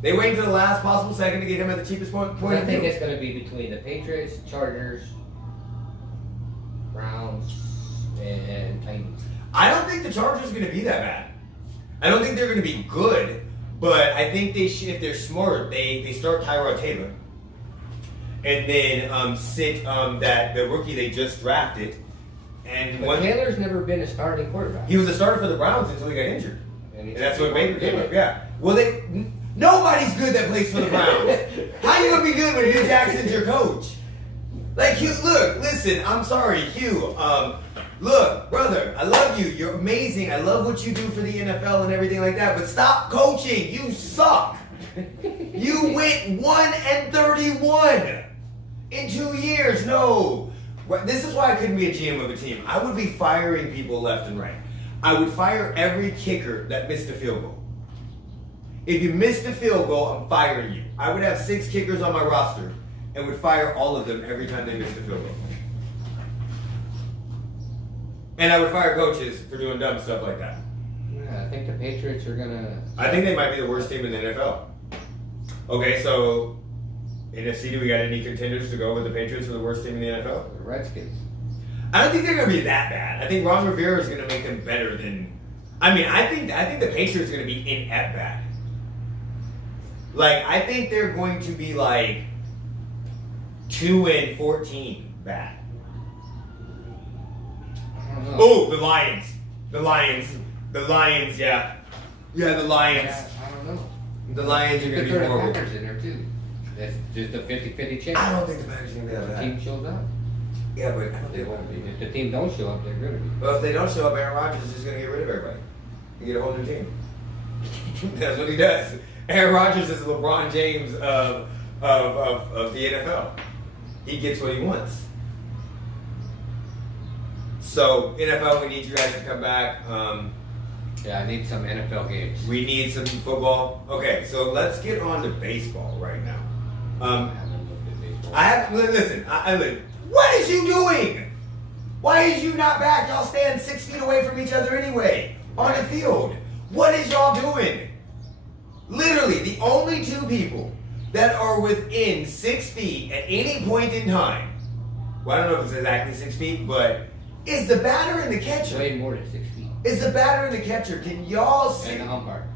They wait until the last possible second to get him at the cheapest point. I think it's going to be between the Patriots, Chargers, Browns, and Titans. I don't think the Chargers are going to be that bad. I don't think they're going to be good, but I think they should, if they're smart, they start Tyrod Taylor. And then sit the rookie they just drafted. And Taylor's never been a starting quarterback. He was a starter for the Browns until he got injured. And that's what Baker came up. Yeah. Well, nobody's good that plays for the Browns. How you gonna be good when Hugh Jackson's your coach? Like, Hugh, look, listen, I'm sorry, Hugh. Look, brother, I love you. You're amazing. I love what you do for the NFL and everything like that. But stop coaching. You suck. You went 1-31 in 2 years. No. This is why I couldn't be a GM of a team. I would be firing people left and right. I would fire every kicker that missed a field goal. If you missed a field goal, I'm firing you. I would have 6 kickers on my roster and would fire all of them every time they missed a field goal. And I would fire coaches for doing dumb stuff like that. Yeah, I think the Patriots are gonna. I think they might be the worst team in the NFL. Okay, so NFC, do we got any contenders to go with the Patriots for the worst team in the NFL? The Redskins. I don't think they're going to be that bad. I think Ron Rivera is going to make them better than. I mean, I think the Patriots are going to be inept bad. Like, I think they're going to be like 2-14 bad. I don't know. Oh, the Lions. The Lions, yeah. Yeah, the Lions. Yeah, I don't know. The Lions are going to be horrible. The Packers in there too. That's just a 50-50 chance. I don't think the Packers are going to be that The bad. team shows up. Yeah, but I don't They think won't be. If the team don't show up, they're gonna be. Well, if they don't show up, Aaron Rodgers is just going to get rid of everybody and get a whole new team. That's what he does. Aaron Rodgers is LeBron James of of the NFL. He gets what he wants. So NFL, we need you guys to come back. Yeah, I need some NFL games. We need some football. Okay, so let's get on to baseball right now. Listen. What is you doing? Why is you not back? Y'all stand 6 feet away from each other anyway on the field. What is y'all doing? Literally, the only two people that are within 6 feet at any point in time. Well, I don't know if it's exactly 6 feet, but is the batter and the catcher. Way more than 6 feet. Is the batter and the catcher? Can y'all see? And the umpire.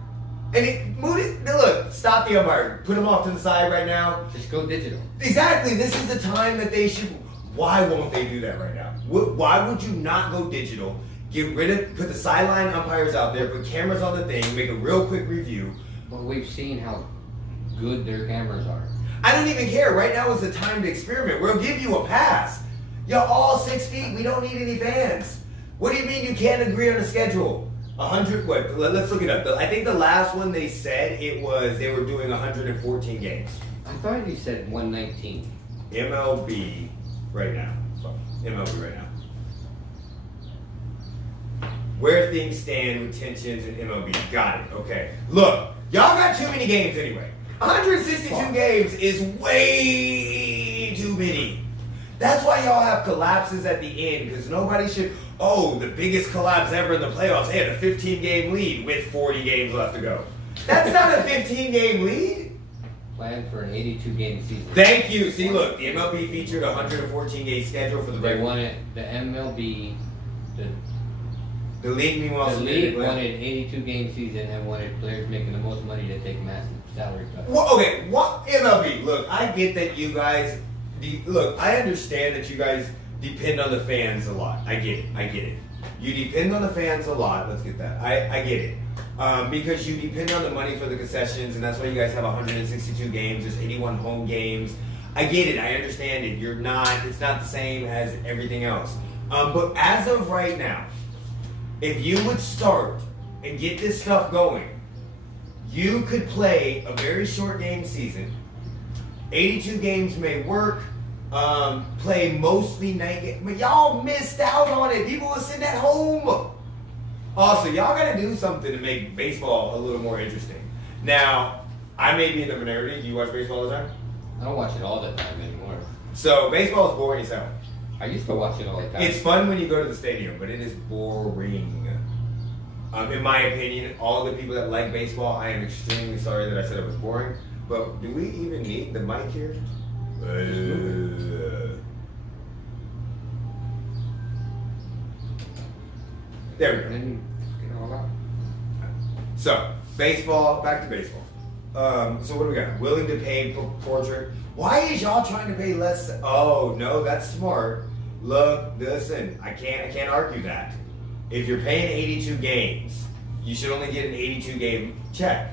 And look, stop the umpire. Put him off to the side right now. Just go digital. Exactly. This is the time that they should. Why won't they do that right now? Why would you not go digital? Put the sideline umpires out there, put cameras on the thing, make a real quick review. Well, we've seen how good their cameras are. I don't even care. Right now is the time to experiment. We'll give you a pass. Y'all all 6 feet. We don't need any fans. What do you mean you can't agree on a schedule? 100, what? Let's look it up. I think the last one they said they were doing 114 games. I thought you said 119. MLB right now. MLB right now. Where things stand with tensions in MLB. Got it. Okay. Look, y'all got too many games anyway. 162 games is way too many. That's why y'all have collapses at the end, because nobody should. Oh, the biggest collapse ever in the playoffs. They had a 15-game lead with 40 games left to go. That's not a 15-game lead. Planned for an 82-game season. Thank you. See, look, the MLB featured a 114-game schedule for the They regular. wanted the MLB. The league, meanwhile, The league wanted 82-game season and wanted players making the most money to take massive salary cuts. Well, okay, what MLB? Look, I get that you guys. Look, I understand that you guys depend on the fans a lot. I get it. You depend on the fans a lot. Let's get that. I get it. Because you depend on the money for the concessions, and that's why you guys have 162 games. There's 81 home games. I get it. I understand it. It's not the same as everything else. But as of right now, if you would start and get this stuff going, you could play a very short game season. 82 games may work. Play mostly night games. But y'all missed out on it. People were sitting at home. Also, y'all got to do something to make baseball a little more interesting. Now, I may be in the minority. Do you watch baseball all the time? I don't watch it all the time anymore. So, baseball is boring as hell. I used to watch it all the time. It's fun when you go to the stadium, but it is boring. In my opinion, all the people that like baseball, I am extremely sorry that I said it was boring. But do we even need the mic here? There we go. And get it all out. So, baseball, back to baseball. So what do we got? Willing to pay portrait. Why is y'all trying to pay less? Oh, no, that's smart. Look, listen, I can't argue that. If you're paying 82 games, you should only get an 82 game check.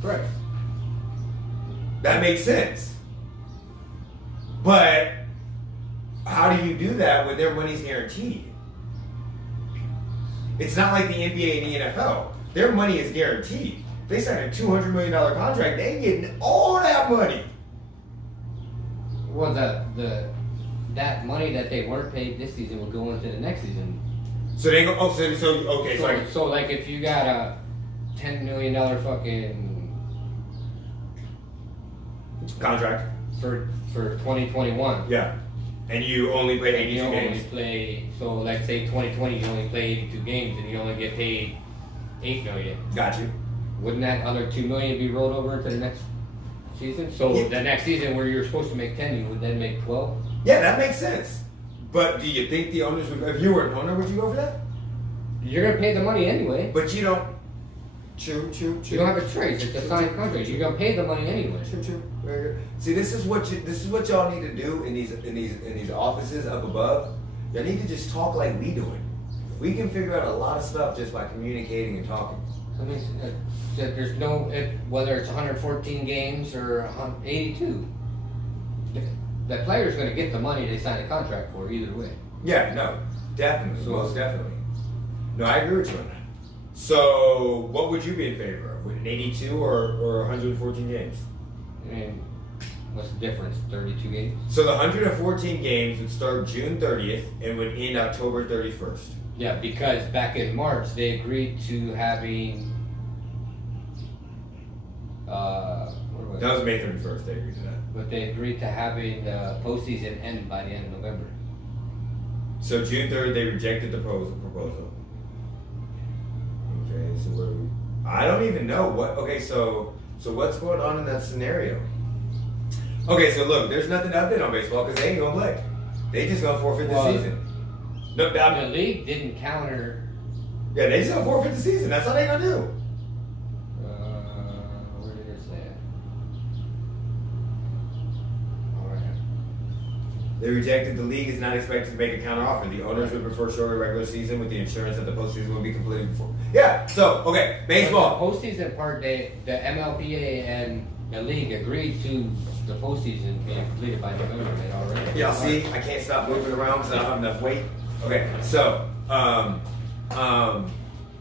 Correct. That makes sense. But how do you do that when their money's guaranteed? It's not like the NBA and the NFL. Their money is guaranteed. They signed a $200 million contract. They getting all that money. Well, that money that they weren't paid this season will go into the next season. So they go. Oh, okay. So like if you got a $10 million fucking contract for 2021. Yeah, and you only play 82 you games. only play, so like say 2020 you only play 82 games and you only get paid $8 million. Got you. Wouldn't that other $2 million be rolled over into the next season? So Yeah. the next season where you're supposed to make 10, you would then make 12. Yeah, that makes sense. But do you think the owners would? If you were an owner, would you go for that? You're gonna pay the money anyway. But you don't. True. You don't have a choice. It's a signed contract. You're gonna pay the money anyway. True. Very good. See, this is what y'all need to do in these offices up above. Y'all need to just talk like we doing. We can figure out a lot of stuff just by communicating and talking. I mean, there's no whether it's 114 games or 82. The player's gonna get the money they signed a contract for either way. Yeah, no, definitely, So- most definitely. No, I agree with you on that. So, what would you be in favor of? Would an 82 or 114 games? I mean, What's the difference? 32 games? So the 114 games would start June 30th and would end October 31st. Yeah, because back in March they agreed to having. What That was May 31st. They agreed to that. But they agreed to having the postseason end by the end of November. So June 3rd, they rejected the proposal. Okay, so what? I don't even know what. Okay, so what's going on in that scenario? Okay, so look, there's nothing to update on baseball because they ain't gonna play. They just gonna forfeit the season. No, the league didn't counter. Yeah, they just gonna forfeit the season. That's all they gonna do. Where did it say? All right. They rejected. The league is not expected to make a counteroffer. The owners would prefer shorter regular season with the insurance that the postseason will be completed before. Yeah. So okay, baseball. The postseason part, the MLBA and the league agreed to the postseason being completed by November already. Y'all see, I can't stop moving around because I don't have enough weight. Okay, so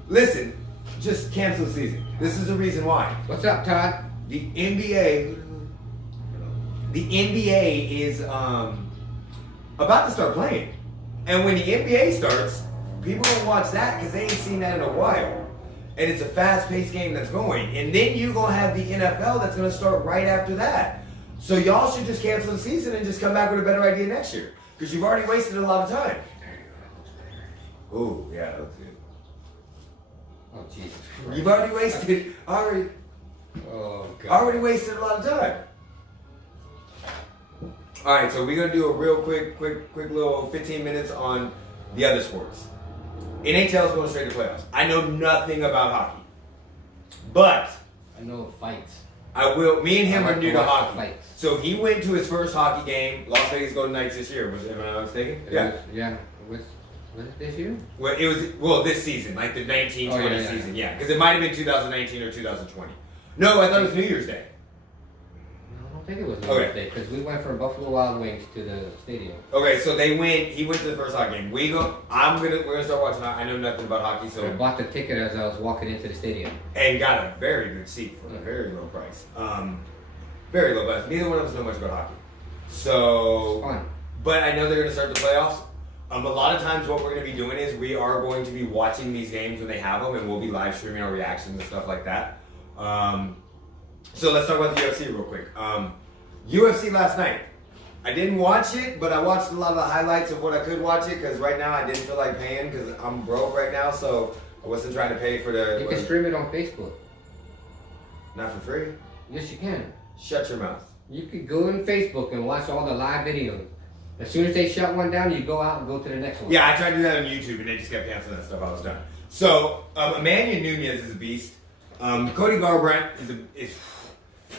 listen, just cancel the season. This is the reason why. What's up, Todd? The NBA is about to start playing, and when the NBA starts, people don't watch that because they ain't seen that in a while. And it's a fast-paced game that's going, and then you're gonna have the NFL that's gonna start right after that. So y'all should just cancel the season and just come back with a better idea next year because you've already wasted a lot of time. Oh yeah, that looks good. Oh Jesus Christ. You've already wasted already wasted a lot of time. All right, so we're gonna do a real quick little 15 minutes on the other sports. NHL's going straight to playoffs. I know nothing about hockey, but I know fights. I will. Me and him I are like new to to watch hockey. fights. So he went to his first hockey game, Las Vegas Golden Knights this year. Am I not mistaken? Yeah. Was it this year? Well, it was this season, like the 1920 season. Yeah, because it might have been 2019 or 2020. No, I thought it was New Year's Day. I don't think it was New Year's Day because we went from Buffalo Wild Wings to the stadium. Okay, so they went. He went to the first hockey game. We're gonna start watching. I know nothing about hockey, so I bought the ticket as I was walking into the stadium and got a very good seat for a very low price. Very low price. Neither one of us know much about hockey, so fun. But I know they're gonna start the playoffs. A lot of times, what we're gonna be doing is we are going to be watching these games when they have them, and we'll be live streaming our reactions and stuff like that. So let's talk about the UFC real quick. UFC last night. I didn't watch it, but I watched a lot of the highlights of what I could watch it because right now I didn't feel like paying because I'm broke right now, so I wasn't trying to pay for the. You can stream it on Facebook. Not for free. Yes, you can. Shut your mouth. You could go on Facebook and watch all the live videos. As soon as they shut one down, you go out and go to the next one. Yeah, I tried to do that on YouTube and they just kept canceling that stuff. I was done. So Emmanuel Nunez is a beast. Cody Garbrandt is.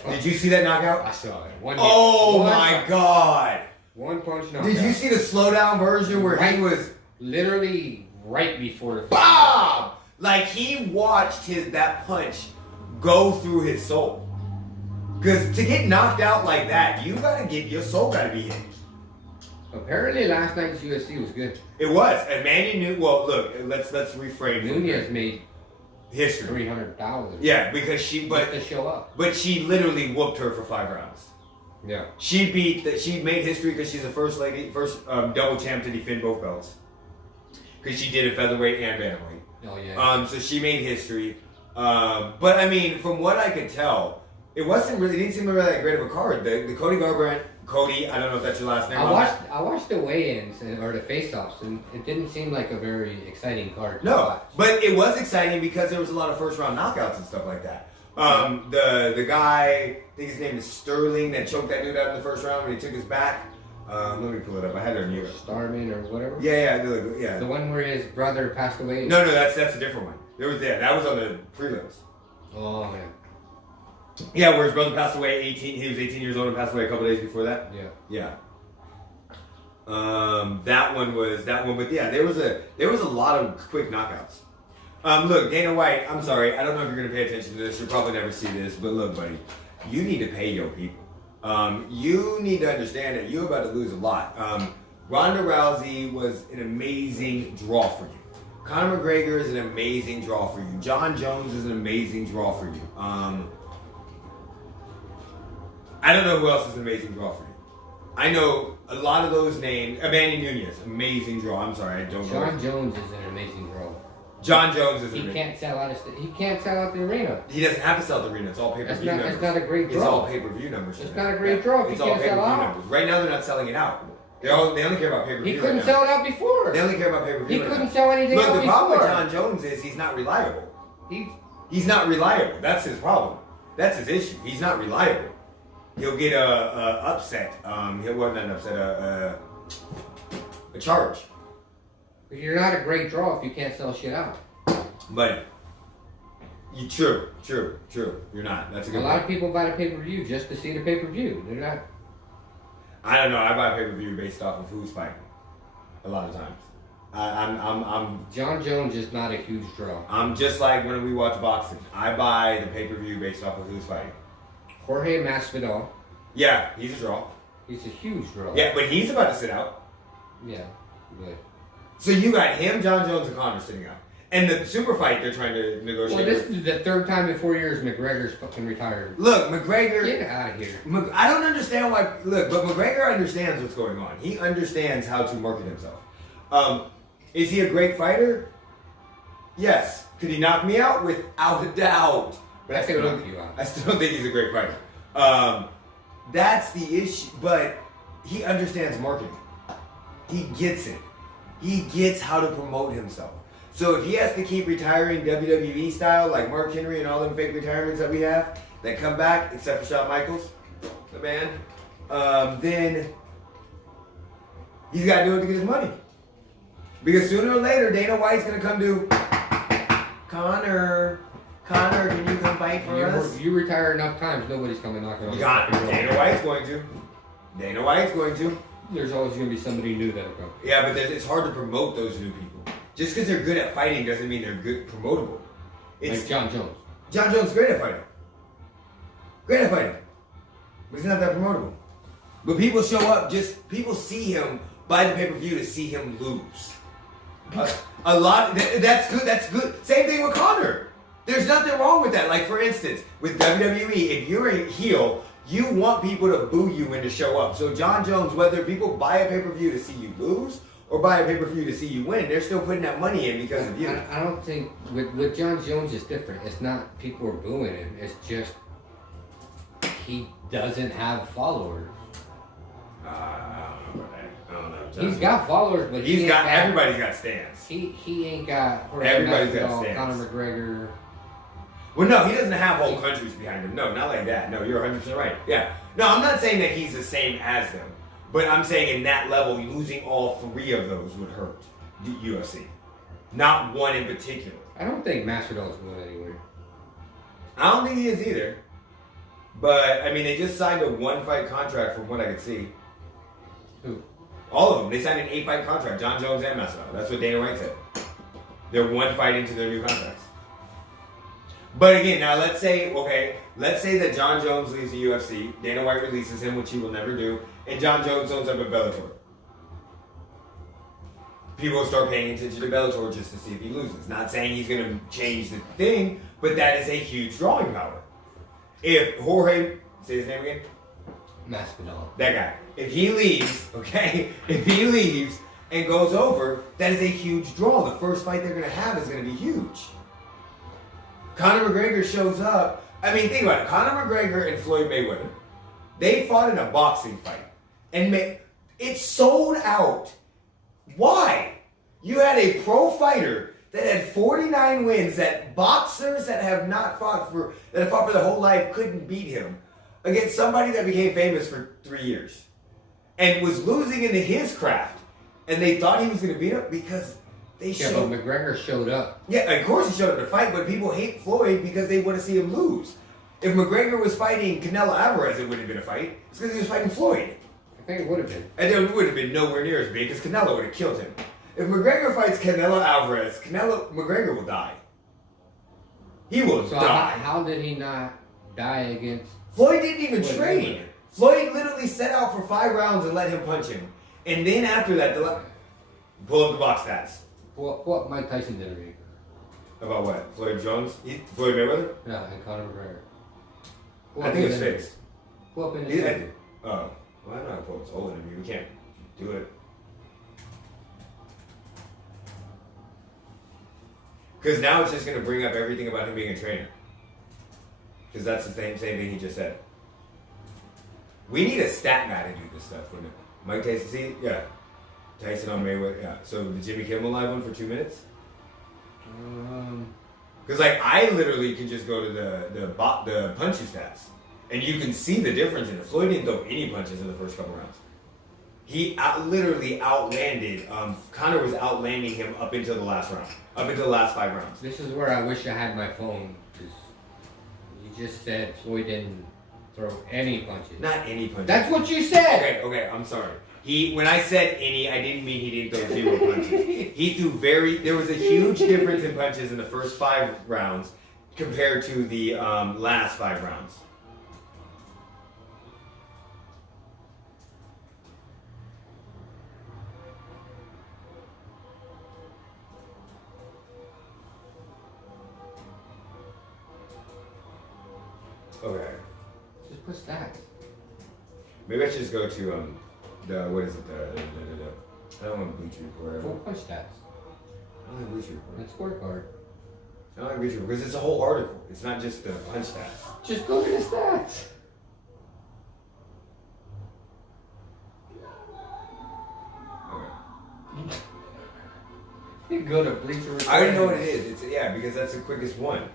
Did you see that knockout? I saw it. My God! One punch knockout. Did you see the slowdown version where he was literally right before the BOM! Like he watched that punch go through his soul. Because to get knocked out like that, your soul gotta be hit. Apparently, last night's UFC was good. It was. Emmanuel. Well, look. Let's reframe. Nunez made history. $300,000. Yeah, because she to show up. But she literally whooped her for 5 rounds. Yeah. She made history because she's the first double champ to defend both belts. Because she did it featherweight and bantamweight. Oh yeah. So she made history. But I mean, from what I could tell, it didn't seem really that great of a card. The Cody Garbrandt. Cody, I don't know if that's your last name. I watched the weigh-ins or the face-offs, and it didn't seem like a very exciting card. No, but it was exciting because there was a lot of first-round knockouts and stuff like that. The guy, I think his name is Sterling, that choked that dude out in the first round when he took his back. Let me pull it up. I had it on you. Starman or whatever. Yeah. The one where his brother passed away. No, that's a different one. That was on the prelims. Oh man. Yeah, where his brother passed away. He was 18 years old and passed away a couple days before that. Yeah. That one, but yeah, there was a lot of quick knockouts. Look, Dana White, I'm sorry, I don't know if you're gonna pay attention to this. You'll probably never see this, but look, buddy, you need to pay your people. You need to understand that you're about to lose a lot. Ronda Rousey was an amazing draw for you. Conor McGregor is an amazing draw for you. John Jones is an amazing draw for you. I don't know who else is an amazing draw for you. I know a lot of those names. Manny Nunez, amazing draw. I'm sorry, I don't know. John Jones is an amazing draw. John Jones is. He can't sell out. He can't sell out the arena. He doesn't have to sell the arena. It's all pay-per-view numbers. It's not a great draw. It's all pay-per-view numbers. It's not a great draw if it's he can't sell out. numbers. Right now, they're not selling it out. They only care about pay-per-view. He couldn't right sell it out before. They only care about pay-per-view. He couldn't sell anything Look, out the before. problem with John Jones is he's not reliable. He's not reliable. That's his problem. That's his issue. He's not reliable. He'll get a upset. He'll not an upset. A charge. You're not a great draw if you can't sell shit out. But true. You're not. That's a good. A lot of people buy the pay-per-view just to see the pay-per-view. They're not. I don't know. I buy pay-per-view based off of who's fighting. A lot of times. I'm John Jones is not a huge draw. I'm just like when we watch boxing. I buy the pay-per-view based off of who's fighting. Jorge Masvidal. Yeah, he's a draw. He's a huge draw. Yeah, but he's about to sit out. Yeah, but. So you got him, John Jones, and Conor sitting out. And the super fight they're trying to negotiate. Well, this is the third time in 4 years McGregor's fucking retired. Look, McGregor. Get out of here. I don't understand why. Look, but McGregor understands what's going on. He understands how to market himself. Is he a great fighter? Yes. Could he knock me out? Without a doubt. But I still don't think he's a great fighter. That's the issue. But he understands marketing. He gets it. He gets how to promote himself. So if he has to keep retiring WWE style, like Mark Henry and all them fake retirements that we have, that come back, except for Shawn Michaels, the man, then he's got to do it to get his money. Because sooner or later, Dana White's going to come to Conor, can you come fight for us? You retire enough times, nobody's coming knocking on You got it. Dana White's going to. There's always going to be somebody new that'll come. Yeah, but it's hard to promote those new people. Just because they're good at fighting doesn't mean they're good promotable. It's like John Jones. John Jones is great at fighting. But he's not that promotable. But people show up, people see him, buy the pay-per-view to see him lose. A lot, that's good. Same thing with Conor. There's nothing wrong with that. Like, for instance, with WWE, if you're a heel, you want people to boo you and to show up. So John Jones, whether people buy a pay-per-view to see you lose or buy a pay-per-view to see you win, they're still putting that money in because of you. I don't think, with John Jones, it's different. It's not people are booing him. It's just he doesn't have followers. I don't know about that. I don't know. He's got followers, but everybody's got stands. He ain't got Everybody's got stands. Conor McGregor. Well, no, he doesn't have whole countries behind him. No, not like that. No, you're 100% right. Yeah. No, I'm not saying that he's the same as them. But I'm saying in that level, losing all three of those would hurt the UFC. Not one in particular. I don't think Masvidal's going anywhere. I don't think he is either. But, I mean, they just signed a 1-fight contract from what I could see. Who? All of them. They signed an 8-fight contract. John Jones and Masvidal. That's what Dana White said. They're 1 fight into their new contracts. But again, now let's say that John Jones leaves the UFC, Dana White releases him, which he will never do, and John Jones owns up at Bellator. People will start paying attention to Bellator just to see if he loses. Not saying he's going to change the thing, but that is a huge drawing power. If Jorge, say his name again? Masvidal. That guy. If he leaves, and goes over, that is a huge draw. The first fight they're going to have is going to be huge. Conor McGregor shows up. I mean, think about it. Conor McGregor and Floyd Mayweather. They fought in a boxing fight. And it sold out. Why? You had a pro fighter that had 49 wins that boxers that have fought for their whole life couldn't beat him against somebody that became famous for 3 years and was losing into his craft. And they thought he was going to beat him because but McGregor showed up. Yeah, of course he showed up to fight, but people hate Floyd because they want to see him lose. If McGregor was fighting Canelo Alvarez, it wouldn't have been a fight. It's because he was fighting Floyd. I think it would have been. And it would have been nowhere near as big because Canelo would have killed him. If McGregor fights Canelo Alvarez, McGregor will die. He will die. How did he not die against... Floyd didn't even train. Floyd literally set out for 5 rounds and let him punch him. And then after that, pull up the box stats. What Mike Tyson did already. About what? Floyd Mayweather? Yeah, and Conor McGregor. I think it was fixed. Pull up in the Yeah. center. Oh, well, I don't have It's older than me. We can't do it. Because now it's just going to bring up everything about him being a trainer. Because that's the same thing he just said. We need a stat guy to do this stuff. Wouldn't it? Mike Tyson, see? Yeah. Tyson on Mayweather. Yeah. So the Jimmy Kimmel live one for 2 minutes? Because like I literally can just go to the punches stats. And you can see the difference in it. Floyd didn't throw any punches in the first couple rounds. He literally outlanded, Conor was outlanding him up until the last round. Up until the last 5 rounds. This is where I wish I had my phone. Because you just said Floyd didn't throw any punches. Not any punches. That's what you said! Okay, I'm sorry. When I said any, I didn't mean he didn't throw 0 punches. He threw there was a huge difference in punches in the first 5 rounds compared to the last 5 rounds. Okay. Just put stats. Maybe I should just go to what is it? I don't want Bleacher Report. Full punch stats. I don't like Bleacher Report. And scorecard. I don't like Bleacher Report because it's a whole article. It's not just the punch stats. Just go to the stats. Okay. You go to Bleacher Report. I already know what it is. It's because that's the quickest one.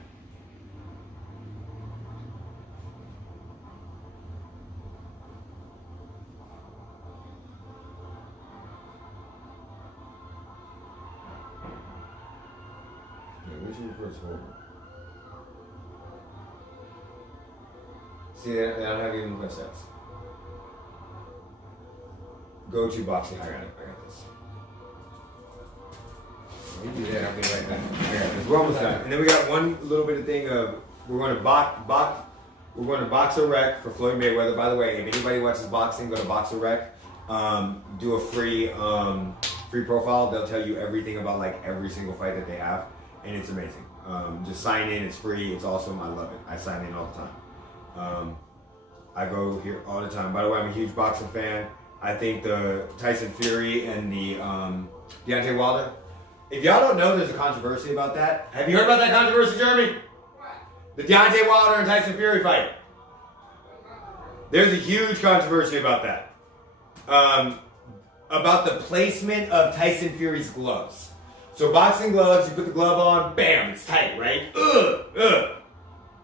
See, I don't have even punch stats. Go to boxing. I got this. You do that, I'll be right back. Yeah, we're almost done. And then we got one little bit of thing of we're going to box a rec for Floyd Mayweather. By the way, if anybody watches boxing, go to Box a Rec. Do a free profile. They'll tell you everything about like every single fight that they have, and it's amazing. Just sign in. It's free. It's awesome. I love it. I sign in all the time. I go here all the time. By the way, I'm a huge boxing fan. I think the Tyson Fury and the Deontay Wilder. If y'all don't know, there's a controversy about that. Have you heard about that controversy, Jeremy? The Deontay Wilder and Tyson Fury fight. There's a huge controversy about that. About the placement of Tyson Fury's gloves. So boxing gloves, you put the glove on, bam, it's tight, right?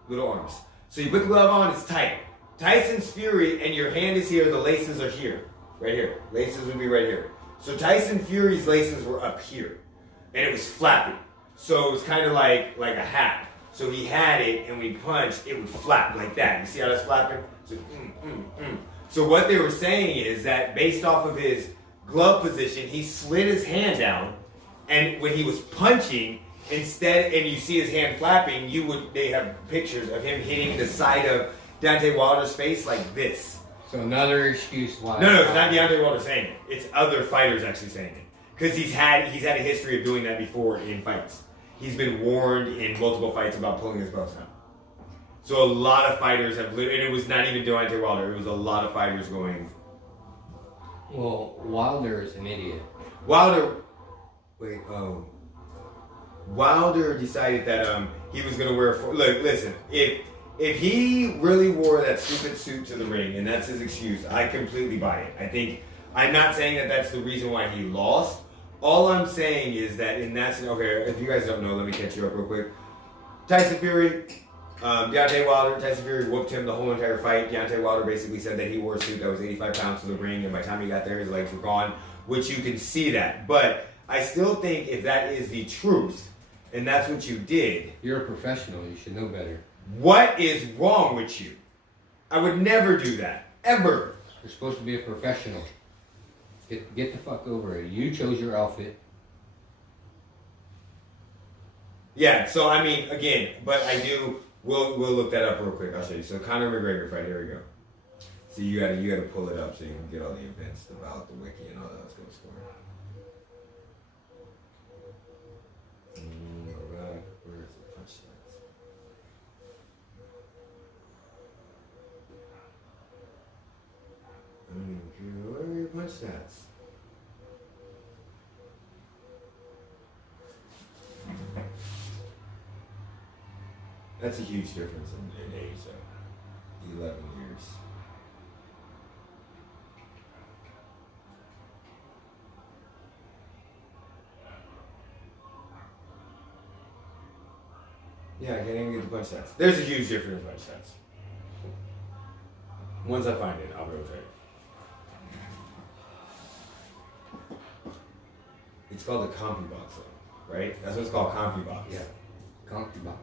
Little arms. So you put the glove on, it's tight. Tyson's Fury, and your hand is here, the laces are here. Right here. Laces would be right here. So Tyson Fury's laces were up here. And it was flappy. So it was kind of like a hat. So he had it, and when he punched, it would flap like that. You see how that's flapping? So, So what they were saying is that based off of his glove position, he slid his hand down, and when he was punching, instead, and you see his hand flapping, they have pictures of him hitting the side of Deontay Wilder's face like this. So another excuse why. No, it's not Deontay Wilder saying it. It's other fighters actually saying it. Because he's had a history of doing that before in fights. He's been warned in multiple fights about pulling his gloves down. So a lot of fighters have, and it was not even Deontay Wilder, it was a lot of fighters going. Well, Wilder is an idiot. Wilder decided that he was going to wear, look, listen, if he really wore that stupid suit to the ring, and that's his excuse, I completely buy it. I'm not saying that that's the reason why he lost. All I'm saying is that in that scenario, okay, if you guys don't know, let me catch you up real quick. Tyson Fury, Deontay Wilder, Tyson Fury whooped him the whole entire fight. Deontay Wilder basically said that he wore a suit that was 85 pounds to the ring, and by the time he got there, his legs were gone, which you can see that. But I still think if that is the truth, and that's what you did. You're a professional, you should know better. What is wrong with you? I would never do that. Ever. You're supposed to be a professional. Get the fuck over it. You chose your outfit. Yeah, so I mean, again, but I do. We'll look that up real quick. I'll show you. So Conor McGregor fight. Here we go. So you gotta pull it up so you can get all the events about the wiki and all that. Let's go score. Where is the punch stats? punch stats. That's a huge difference in age, though. 11 years. Yeah, I can't even get the punch stats. There's a huge difference in punch stats. Once I find it, I'll rotate. It's called the CompuBox, though, right? That's what it's called, CompuBox. Yeah. CompuBox.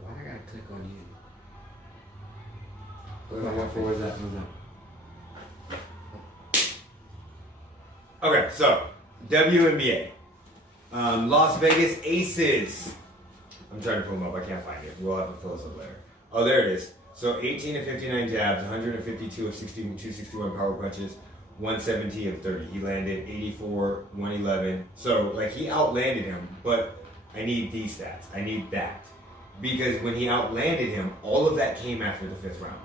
Why I gotta click on you? Where's that? Okay, so WNBA. Las Vegas Aces. I'm trying to pull them up. I can't find it. We'll have to fill this up later. Oh, there it is. So 18 of 59 jabs, 152 of 261 power punches, 170 of 30. He landed 84, 111. So, like, he outlanded him, but I need these stats. I need that. Because when he outlanded him, all of that came after the 5th round.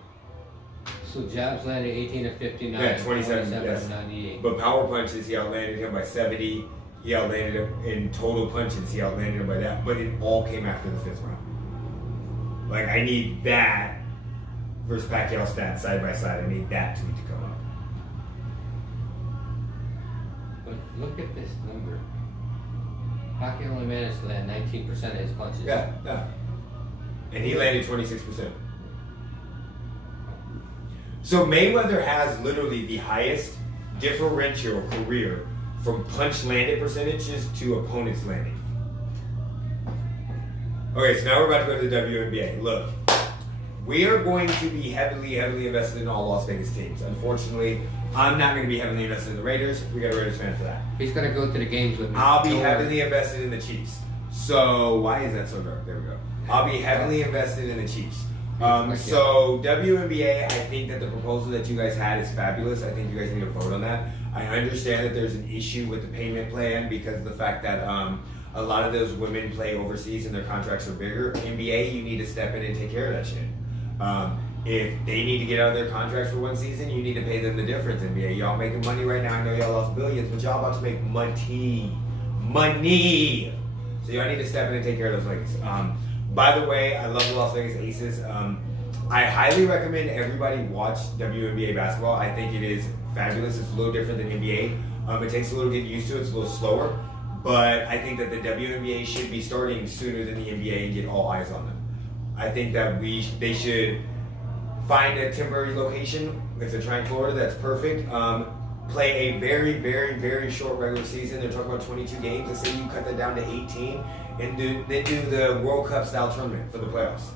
So jabs landed 18 of 59. Yeah, 27 yes. of 98. But power punches, he outlanded him by 70. He outlanded him in total punches. He outlanded him by that. But it all came after the 5th round. Like, I need that versus Pacquiao stats side by side. I need that tweet to come up. But look at this number. Pacquiao only managed to land 19% of his punches. Yeah, yeah. And he landed 26%. So Mayweather has literally the highest differential career from punch landed percentages to opponents landing. Okay, so now we're about to go to the WNBA. Look, we are going to be heavily invested in all Las Vegas teams. Unfortunately, I'm not going to be heavily invested in the Raiders. We got a Raiders fan for that. He's going to go to the games with me. I'll be heavily invested in the Chiefs. So, why is that so dark? There we go. I'll be heavily invested in the Chiefs. So WNBA, I think that the proposal that you guys had is fabulous. I think you guys need to vote on that. I understand that there's an issue with the payment plan because of the fact that a lot of those women play overseas and their contracts are bigger. NBA, you need to step in and take care of that shit. If they need to get out of their contracts for one season, you need to pay them the difference. NBA, y'all making money right now. I know y'all lost billions, but y'all about to make money. So y'all need to step in and take care of those ladies. By the way, I love the Las Vegas Aces. I highly recommend everybody watch WNBA basketball. I think it is fabulous. It's a little different than NBA. It takes a little getting used to. It's a little slower. But I think that the WNBA should be starting sooner than the NBA and get all eyes on them. I think that they should find a temporary location. If they're trying Florida, that's perfect. Play a very short regular season. They're talking about 22 games. Let's say you cut that down to 18 and then do the World Cup style tournament for the playoffs.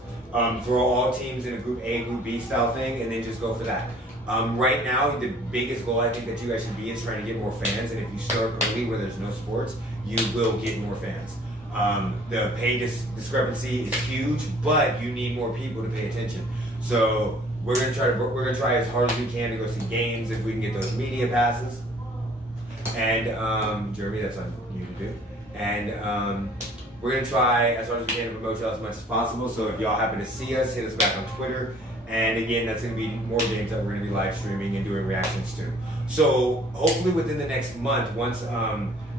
Throw all teams in a Group A, Group B style thing, and then just go for that. Right now, the biggest goal I think that you guys should be is trying to get more fans. And if you start early where there's no sports, you will get more fans. The pay discrepancy is huge, but you need more people to pay attention. So we're gonna try as hard as we can to go see games if we can get those media passes. And Jeremy, that's on you to do. And we're gonna try as hard as we can to promote y'all as much as possible. So if y'all happen to see us, hit us back on Twitter. And again, that's gonna be more games that we're gonna be live streaming and doing reactions to. So hopefully within the next month, once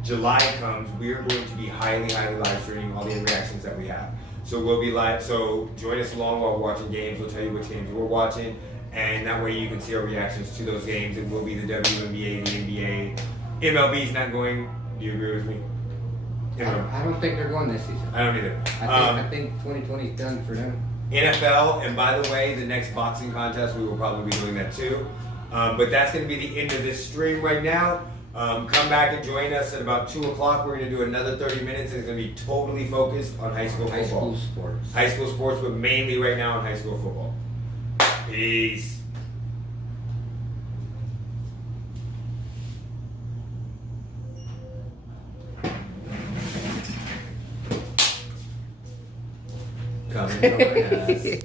July comes, we are going to be highly live streaming all the reactions that we have. So we'll be live. So join us along while we're watching games. We'll tell you which games we're watching, and that way you can see our reactions to those games. It will be the WNBA, the NBA. MLB's not going. Do you agree with me? I don't think they're going this season. I don't either. I think 2020 is done for them. NFL, and by the way, the next boxing contest, we will probably be doing that too. But that's going to be the end of this stream right now. Come back and join us at about 2 o'clock. We're going to do another 30 minutes, and it's going to be totally focused on high school football. High school sports. High school sports, but mainly right now on high school football. Peace. Coming on us.